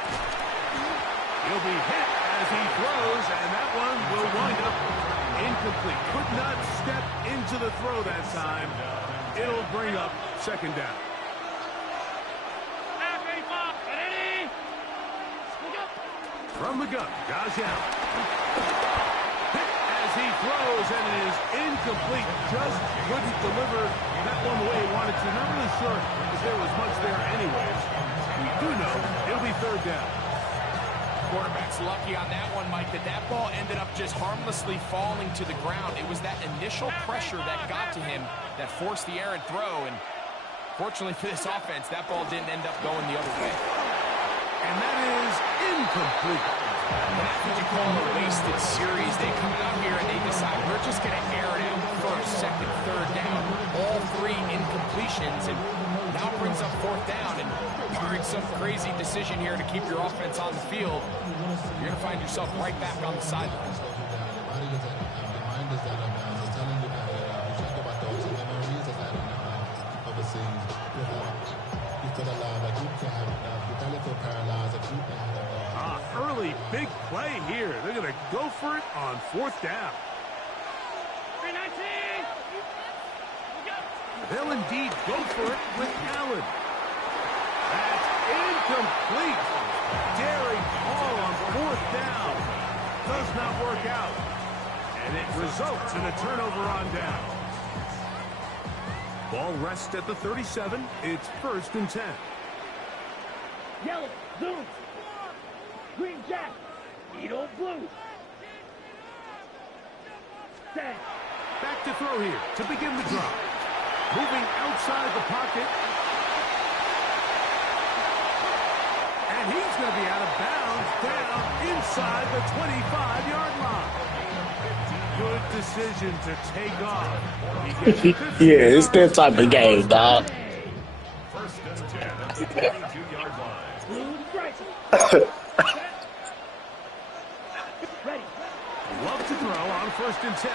He'll be hit as he throws, and that one will wind up incomplete. Could not step into the throw that time. It'll bring up second down. From the gun, Gajan. Hit as he throws, and it is incomplete. Just couldn't deliver that one the way he wanted to. Not really sure if there was much there anyways. We do know it'll be third down. Quarterback's lucky on that one, Mike, that ball ended up just harmlessly falling to the ground. It was that initial pressure that got to him that forced the errant throw, and fortunately for this offense, that ball didn't end up going the other way. And that is incomplete. And that's what you call a wasted series. They come out here and they decide we're just going to air it out first, second, third down. All three incompletions, and now it brings up fourth down. And barring some crazy decision here to keep your offense on the field, you're going to find yourself right back on the sidelines. Early big play here. here. They're going to go for it on 4th down. They'll indeed go for it with Allen. That's incomplete. Daring call on 4th down. Does not work out. And it results in a turnover on down. Ball rests at the 37. It's 1st and 10. Yellow, zoom. Green jack, needle blue. Set. Back to throw here to begin the drive. Moving outside the pocket. And he's going to be out of bounds down inside the 25-yard line. Good decision to take off. Yeah, it's that type of game, dog. 1st and 10 at the 22-yard line. Blue strike. Ready. Love to throw on 1st and 10.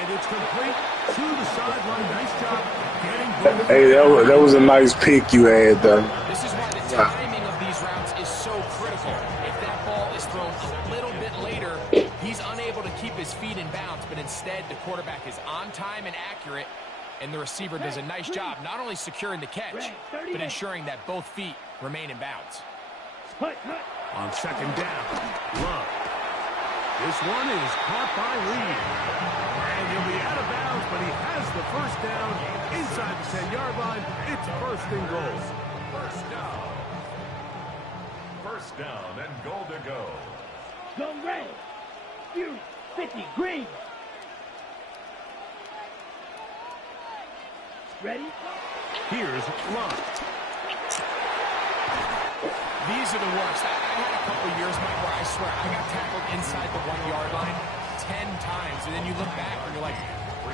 And it's complete to the sideline. Nice job getting both. Hey, that was a nice pick you had, though. This is why the timing of these routes is so critical. If that ball is thrown a little bit later, he's unable to keep his feet in bounds, but instead the quarterback is on time and accurate, and the receiver does a nice job not only securing the catch, but ensuring that both feet remain in bounds. On 2nd down, Love. This one is caught by Reed. And he'll be out of bounds, but he has the 1st down inside the 10-yard line. It's 1st and goal. 1st down. 1st down and goal to go. Go red. Fury, 50, green. Ready? Here's Love. These are the worst. I had a couple years, Mike, where I swear I got tackled inside the 1-yard line 10 times, and then you look back and you're like,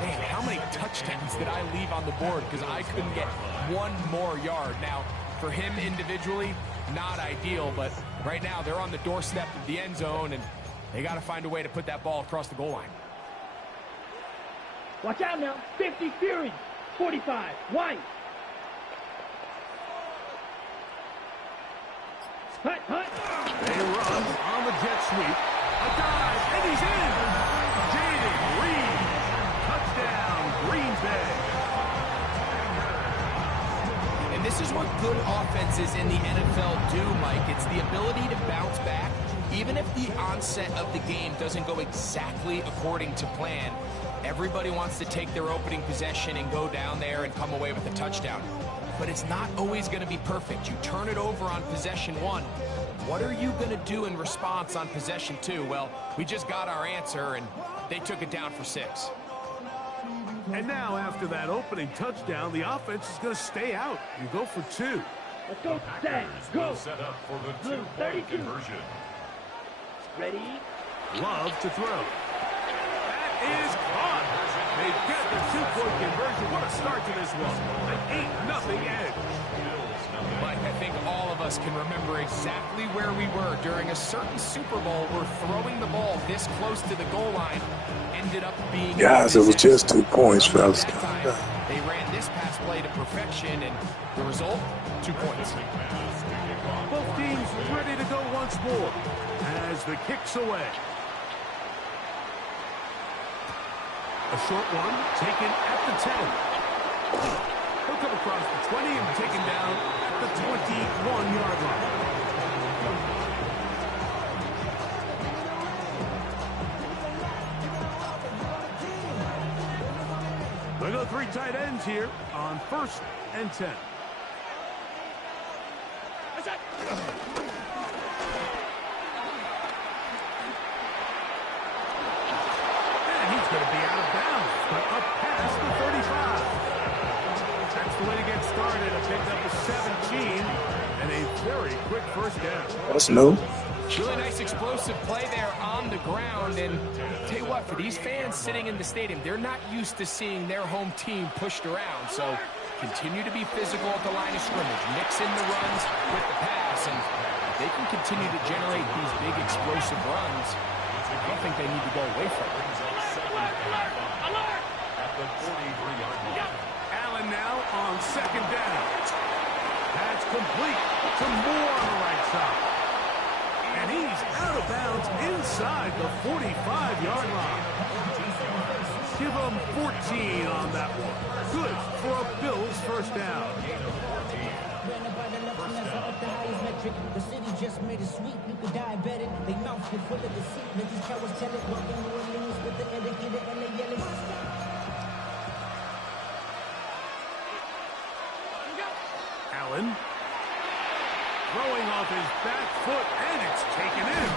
man, how many touchdowns did I leave on the board because I couldn't get one more yard? Now, for him individually, not ideal, but right now they're on the doorstep of the end zone, and they got to find a way to put that ball across the goal line. Watch out now. 50, Fury, 45, white. Hut, hut. They run on the jet sweep. A dive, and he's in. Jaden Reed. Touchdown, Green Bay. And this is what good offenses in the NFL do, Mike. It's the ability to bounce back. Even if the onset of the game doesn't go exactly according to plan, everybody wants to take their opening possession and go down there and come away with a touchdown. But it's not always going to be perfect. You turn it over on possession 1. What are you going to do in response on possession 2? Well, we just got our answer, and they took it down for 6. And now, after that opening touchdown, the offense is going to stay out and go for 2. Let's go. Set. Go. Set up for the Blue, 2-point 32. conversion. Ready? Love to throw. That is caught. They get the 2-point conversion. What a start to this one. An 8-0 edge. Mike, I think all of us can remember exactly where we were during a certain Super Bowl where throwing the ball this close to the goal line ended up being... Guys, it was just 2 points, fellas. They ran this pass play to perfection, and the result, 2 points. Both teams ready to go once more as the kick's away. A short one taken at the 10. He'll come across the 20 and taken down at the 21-yard line. They go 3 tight ends here on 1st and 10. And he's going to be out of bounds, but up past the 35. That's the way to get started. A pick up a 17 and a very quick 1st down. That's new. Really nice explosive play there on the ground, and tell you what, for these fans sitting in the stadium, they're not used to seeing their home team pushed around, so continue to be physical at the line of scrimmage, mix in the runs with the pass, and if they can continue to generate these big explosive runs, I don't think they need to go away from it. At the 43-yard line. Allen now on 2nd down. That's complete to Moore on the right side. And he's out of bounds inside the 45-yard line. Give them 14 on that one. Good for a Bills first down. The city just made it sweet. You could diabetic. They mouth get full of deceit. Let these cowards tell it. Walking New Orleans with the educated and they yelling. Allen throwing off his back foot, and it's taken in.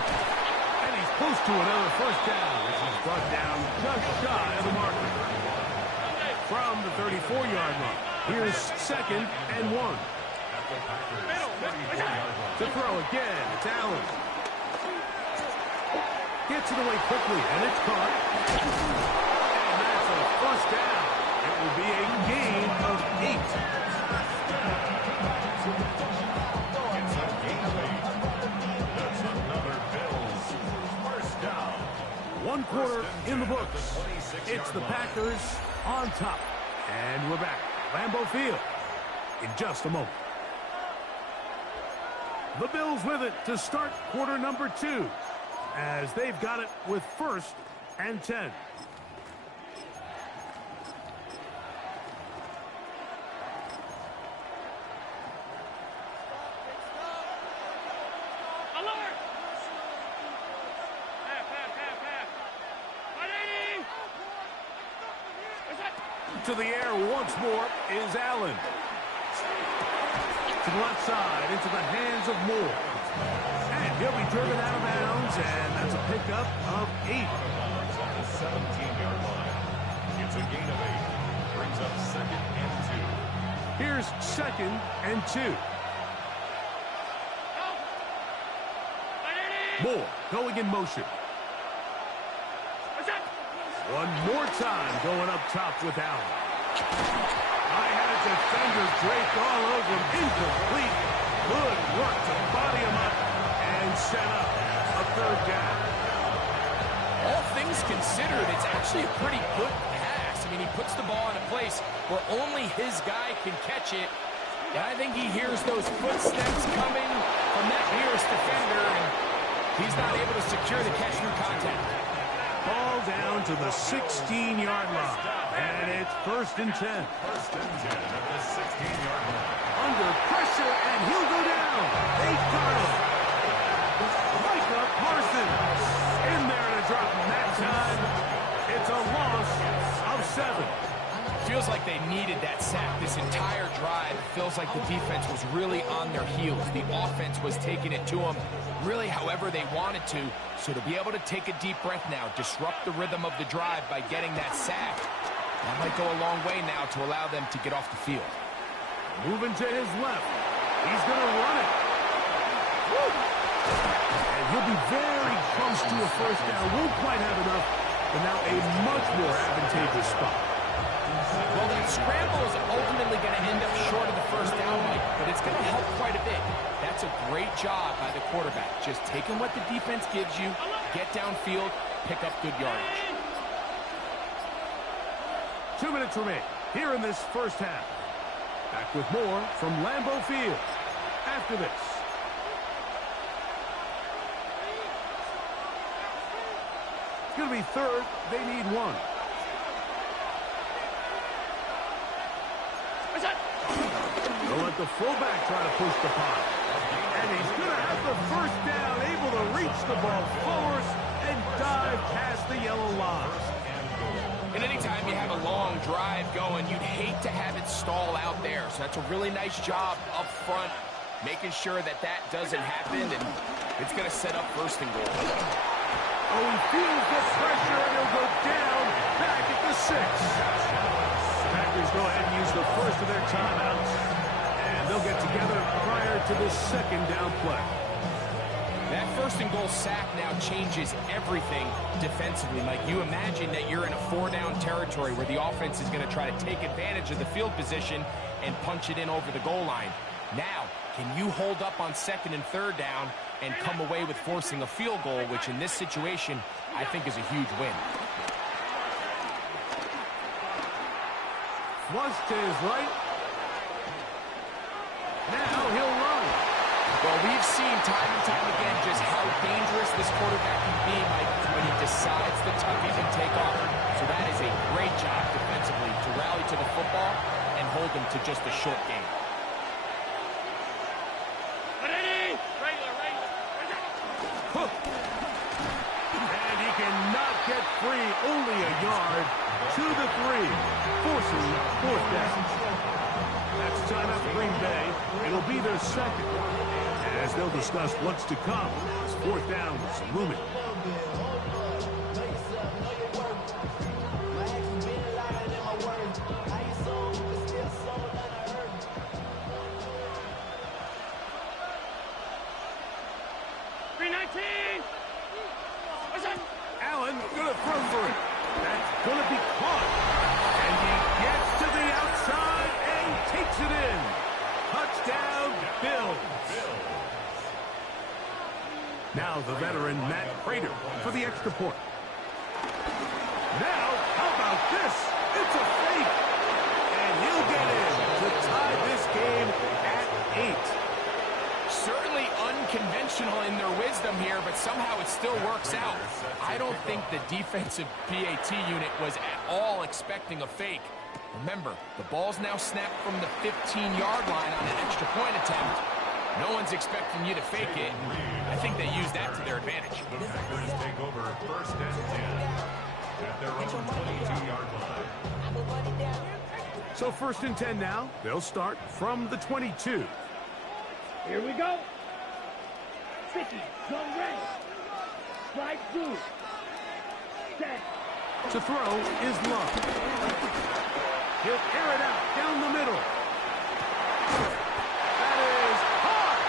And he's close to another first down as he's brought down just shy of the marker. From the 34-yard line, here's 2nd and 1. To throw again, it's Allen. Gets it away quickly, and it's caught. And that's a first down. It will be a gain of 8. That's another Bills first down. 1 quarter in the books. It's the Packers on top. And we're back at Lambeau Field in just a moment. The Bills with it to start quarter number 2 as they've got it with 1st and 10. To the air once more is Allen. To the left side, into the hands of Moore. And he'll be driven out of bounds, and that's a pickup of 8. At the 17-yard line. It's a gain of 8. Brings up 2nd and 2. Here's 2nd and 2. Moore going in motion. One more time going up top with Allen. I had a defender draped all over him. Incomplete. Good work to body him up and set up a 3rd down. All things considered, it's actually a pretty good pass. I mean, he puts the ball in a place where only his guy can catch it. And I think he hears those footsteps coming from that nearest defender, and he's not able to secure the catch through contact. Ball down to the 16-yard line. And it's 1st and 10. 1st and 10 at the 16-yard line. Under pressure, and he'll go down. They got him. Micah Parsons in there to drop him that time. It's a loss of 7. Feels like they needed that sack this entire drive. It feels like the defense was really on their heels. The offense was taking it to them really however they wanted to. So to be able to take a deep breath now, disrupt the rhythm of the drive by getting that sack, that might go a long way now to allow them to get off the field. Moving to his left. He's going to run it. Woo! And he'll be very close to a first down. Won't quite have enough, but now a much more advantageous spot. Well, that scramble is ultimately going to end up short of the first down, Mike, but it's going to help quite a bit. That's a great job by the quarterback. Just taking what the defense gives you, get downfield, pick up good yardage. 2 minutes remain here in this first half. Back with more from Lambeau Field after this. It's going to be 3rd. They need 1. They'll let the fullback try to push the pile. And he's going to have the first down, able to reach the ball forward and dive past the yellow line. And anytime you have a long drive going, you'd hate to have it stall out there. So that's a really nice job up front, making sure that that doesn't happen, and it's going to set up 1st and goal. Oh, he feels the pressure, and he'll go down back at the 6. Packers go ahead and use the first of their timeouts, and they'll get together prior to the 2nd down play. That 1st and goal sack now changes everything defensively. Like, you imagine that you're in a 4-down territory where the offense is going to try to take advantage of the field position and punch it in over the goal line. Now, can you hold up on 2nd and 3rd down and come away with forcing a field goal, which in this situation, I think is a huge win. Flush to his right. Now he'll run. Well, we've seen time and time again just how dangerous this quarterback can be by to just a short game. And he cannot get free, only a yard to the 3, forcing 4th down. That's timeout for Green Bay. It'll be their second. As they'll discuss what's to come, as 4th down is looming. Allen gonna throw for it. That's gonna be caught. And he gets to the outside and takes it in. Touchdown, Bills. Now the veteran Matt Prater for the extra point. Now, how about this? It's a fake. And he'll get in to tie this game at 8. Certainly unconventional in their wisdom here, but somehow it still works out. I don't think the defensive PAT unit was at all expecting a fake. Remember, the ball's now snapped from the 15-yard line on an extra point attempt. No one's expecting you to fake it. I think they used that to their advantage. The Packers take over 1st and 10 at their own 22-yard line. So 1st and 10 now. They'll start from the 22. Here we go. Sticky, gun ready. Slide through. Set. To throw is Love. He'll air it out down the middle. That is hard.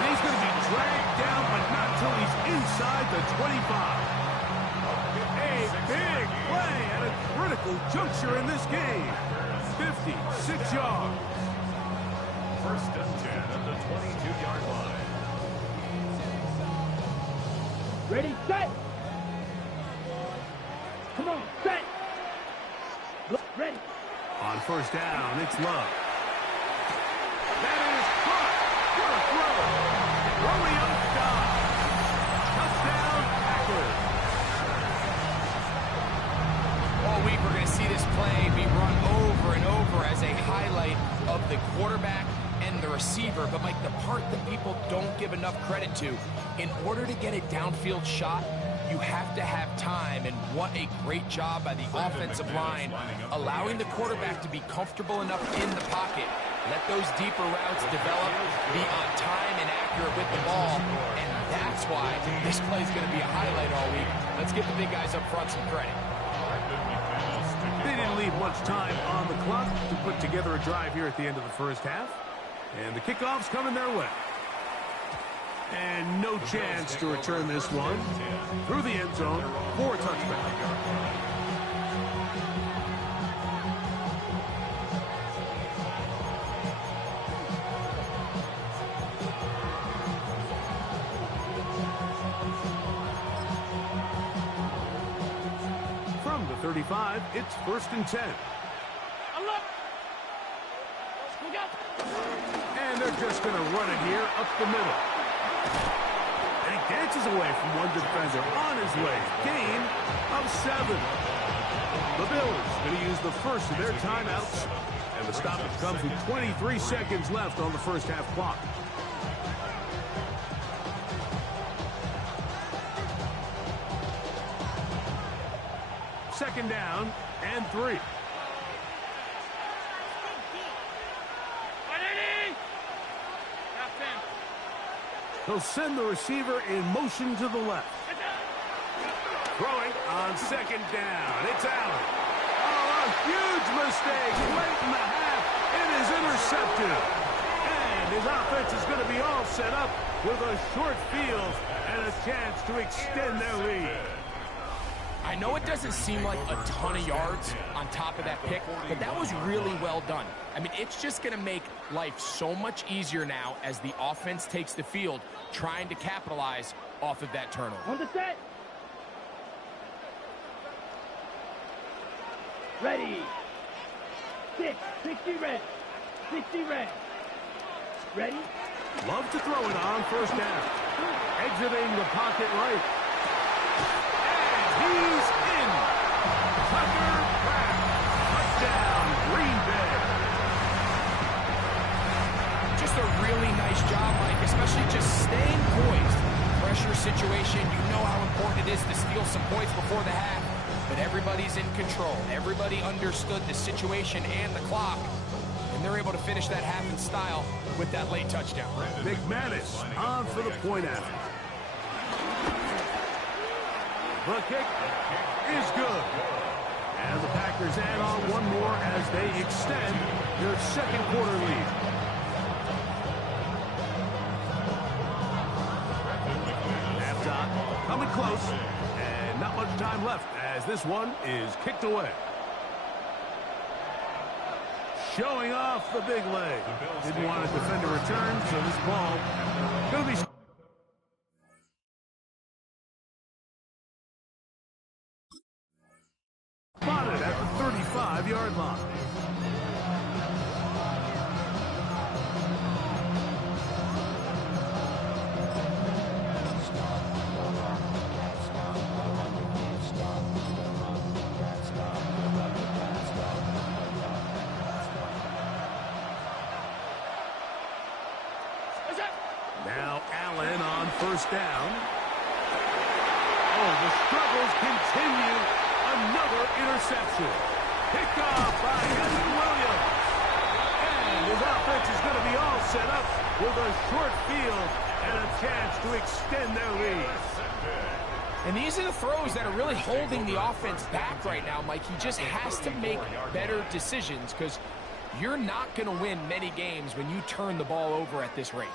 And he's going to be dragged down, but not till he's inside the 25. A big play at a critical juncture in this game. 56 yards. 1st and 10 at the 22-yard line. Ready, set. Come on, set. Ready. On 1st down, it's Love. That is caught. What a throw. Romeo Dobbs. Touchdown, Packers. All week we're going to see this play be run over and over as a highlight of the quarterback and the receiver. But, Mike, the part that people don't give enough credit to, in order to get a downfield shot, you have to have time, and what a great job by the offensive line, allowing the quarterback to be comfortable enough in the pocket, let those deeper routes develop, be on time and accurate with the ball, and that's why this play is going to be a highlight all week. Let's give the big guys up front some credit. They didn't leave much time on the clock to put together a drive here at the end of the 1st half, and the kickoff's coming their way. And no chance to return this one through the end zone for a touchback. From the 35, it's 1st and 10. And they're just going to run it here up the middle. And he dances away from one defender on his way. Gain of 7. The Bills going to use the first of their timeouts. And the stoppage comes with 23 seconds left on the 1st half clock. Second down and 3. He'll send the receiver in motion to the left. Throwing on 2nd down. It's Allen. Oh, a huge mistake late in the half. It is intercepted. And his offense is going to be all set up with a short field and a chance to extend their lead. I know it doesn't seem like a ton of yards on top of that pick, but that was really well done. I mean, it's just going to make life so much easier now as the offense takes the field, trying to capitalize off of that turnover. On the set. Ready. 60 red. 60 red. Ready. Love to throw it on 1st down. Exiting the pocket right. And he's in. Tucker Pratt. Touchdown, Green Bay. Just a really nice job, Mike, especially just staying poised. Pressure situation, you know how important it is to steal some points before the half, but everybody's in control. Everybody understood the situation and the clock, and they're able to finish that half in style with that late touchdown. McManus on for the point after. The kick is good. And the Packers add on one more as they extend their second quarter lead. Halftime coming close, and not much time left as this one is kicked away. Showing off the big leg. Didn't want to defend a return, so this ball going to be spotted at the 35-yard line. Now Allen on first down. Oh, the struggles continue. Another interception. Picked off by Evan Williams. And his offense is going to be all set up with a short field and a chance to extend their lead. And these are the throws that are really holding the offense back right now, Mike. He just has to make better decisions because you're not going to win many games when you turn the ball over at this rate.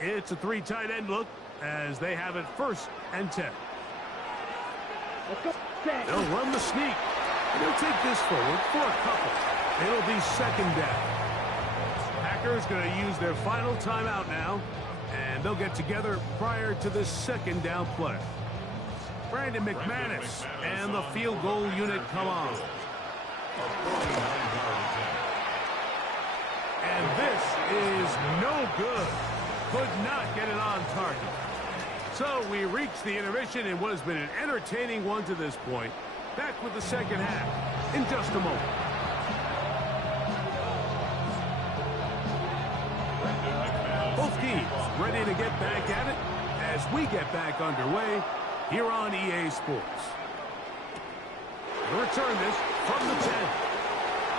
It's a three tight end look as they have it 1st and 10. They'll run the sneak. They'll take this forward for a couple. It'll be 2nd down. Packers going to use their final timeout now, and they'll get together prior to this 2nd down play. Brandon McManus and the field goal unit come on. And this is no good. Could not get it on target. So we reach the intermission in what has been an entertaining one to this point. Back with the second half in just a moment. Both teams ready to get back at it as we get back underway here on EA Sports. We'll return this from the 10.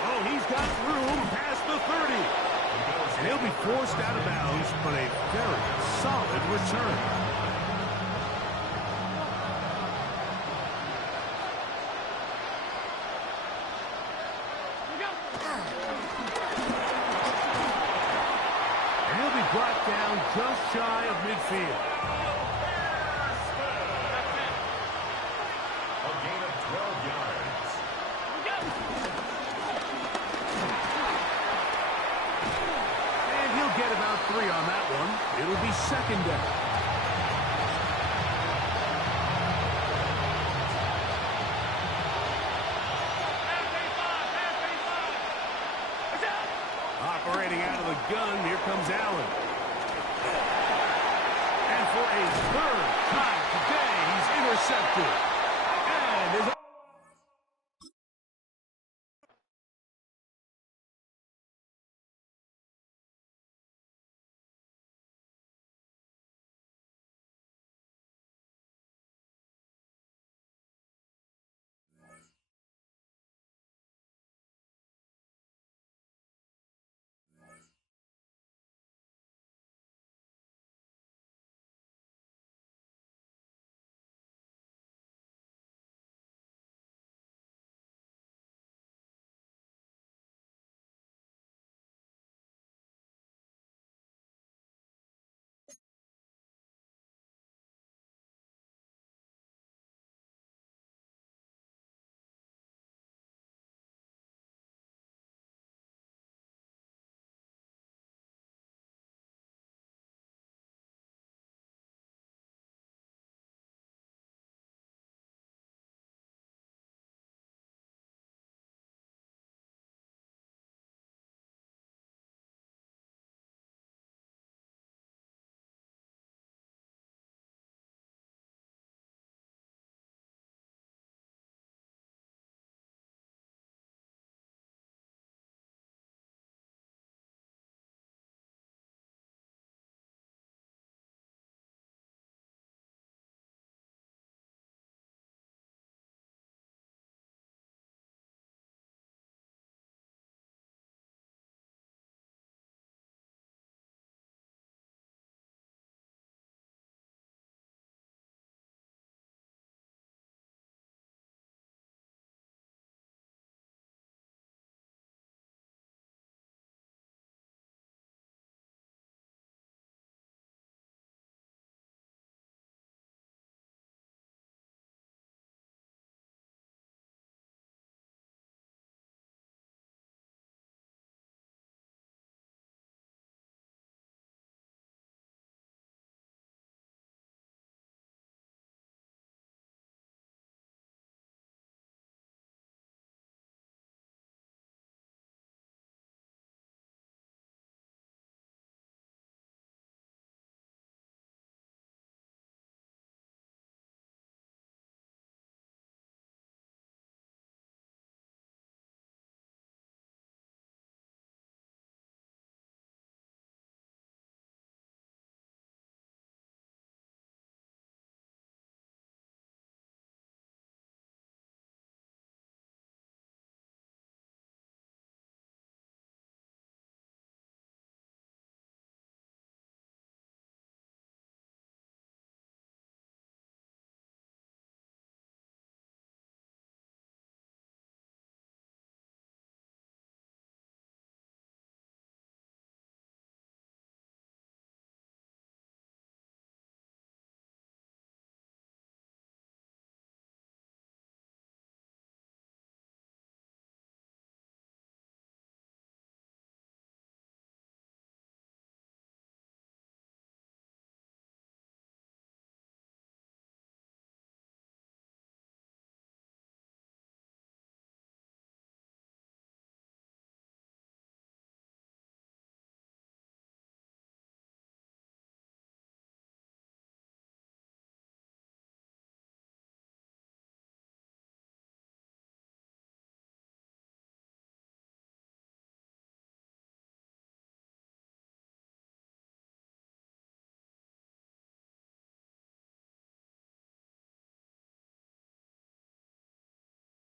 Oh, he's got room past the 30. And he'll be forced out of bounds, but a very solid return. And he'll be brought down just shy of midfield. A gain of 12 yards. Get about 3 on that one. It'll be 2nd down. Operating out of the gun, here comes Allen. And for a 3rd time today, he's intercepted.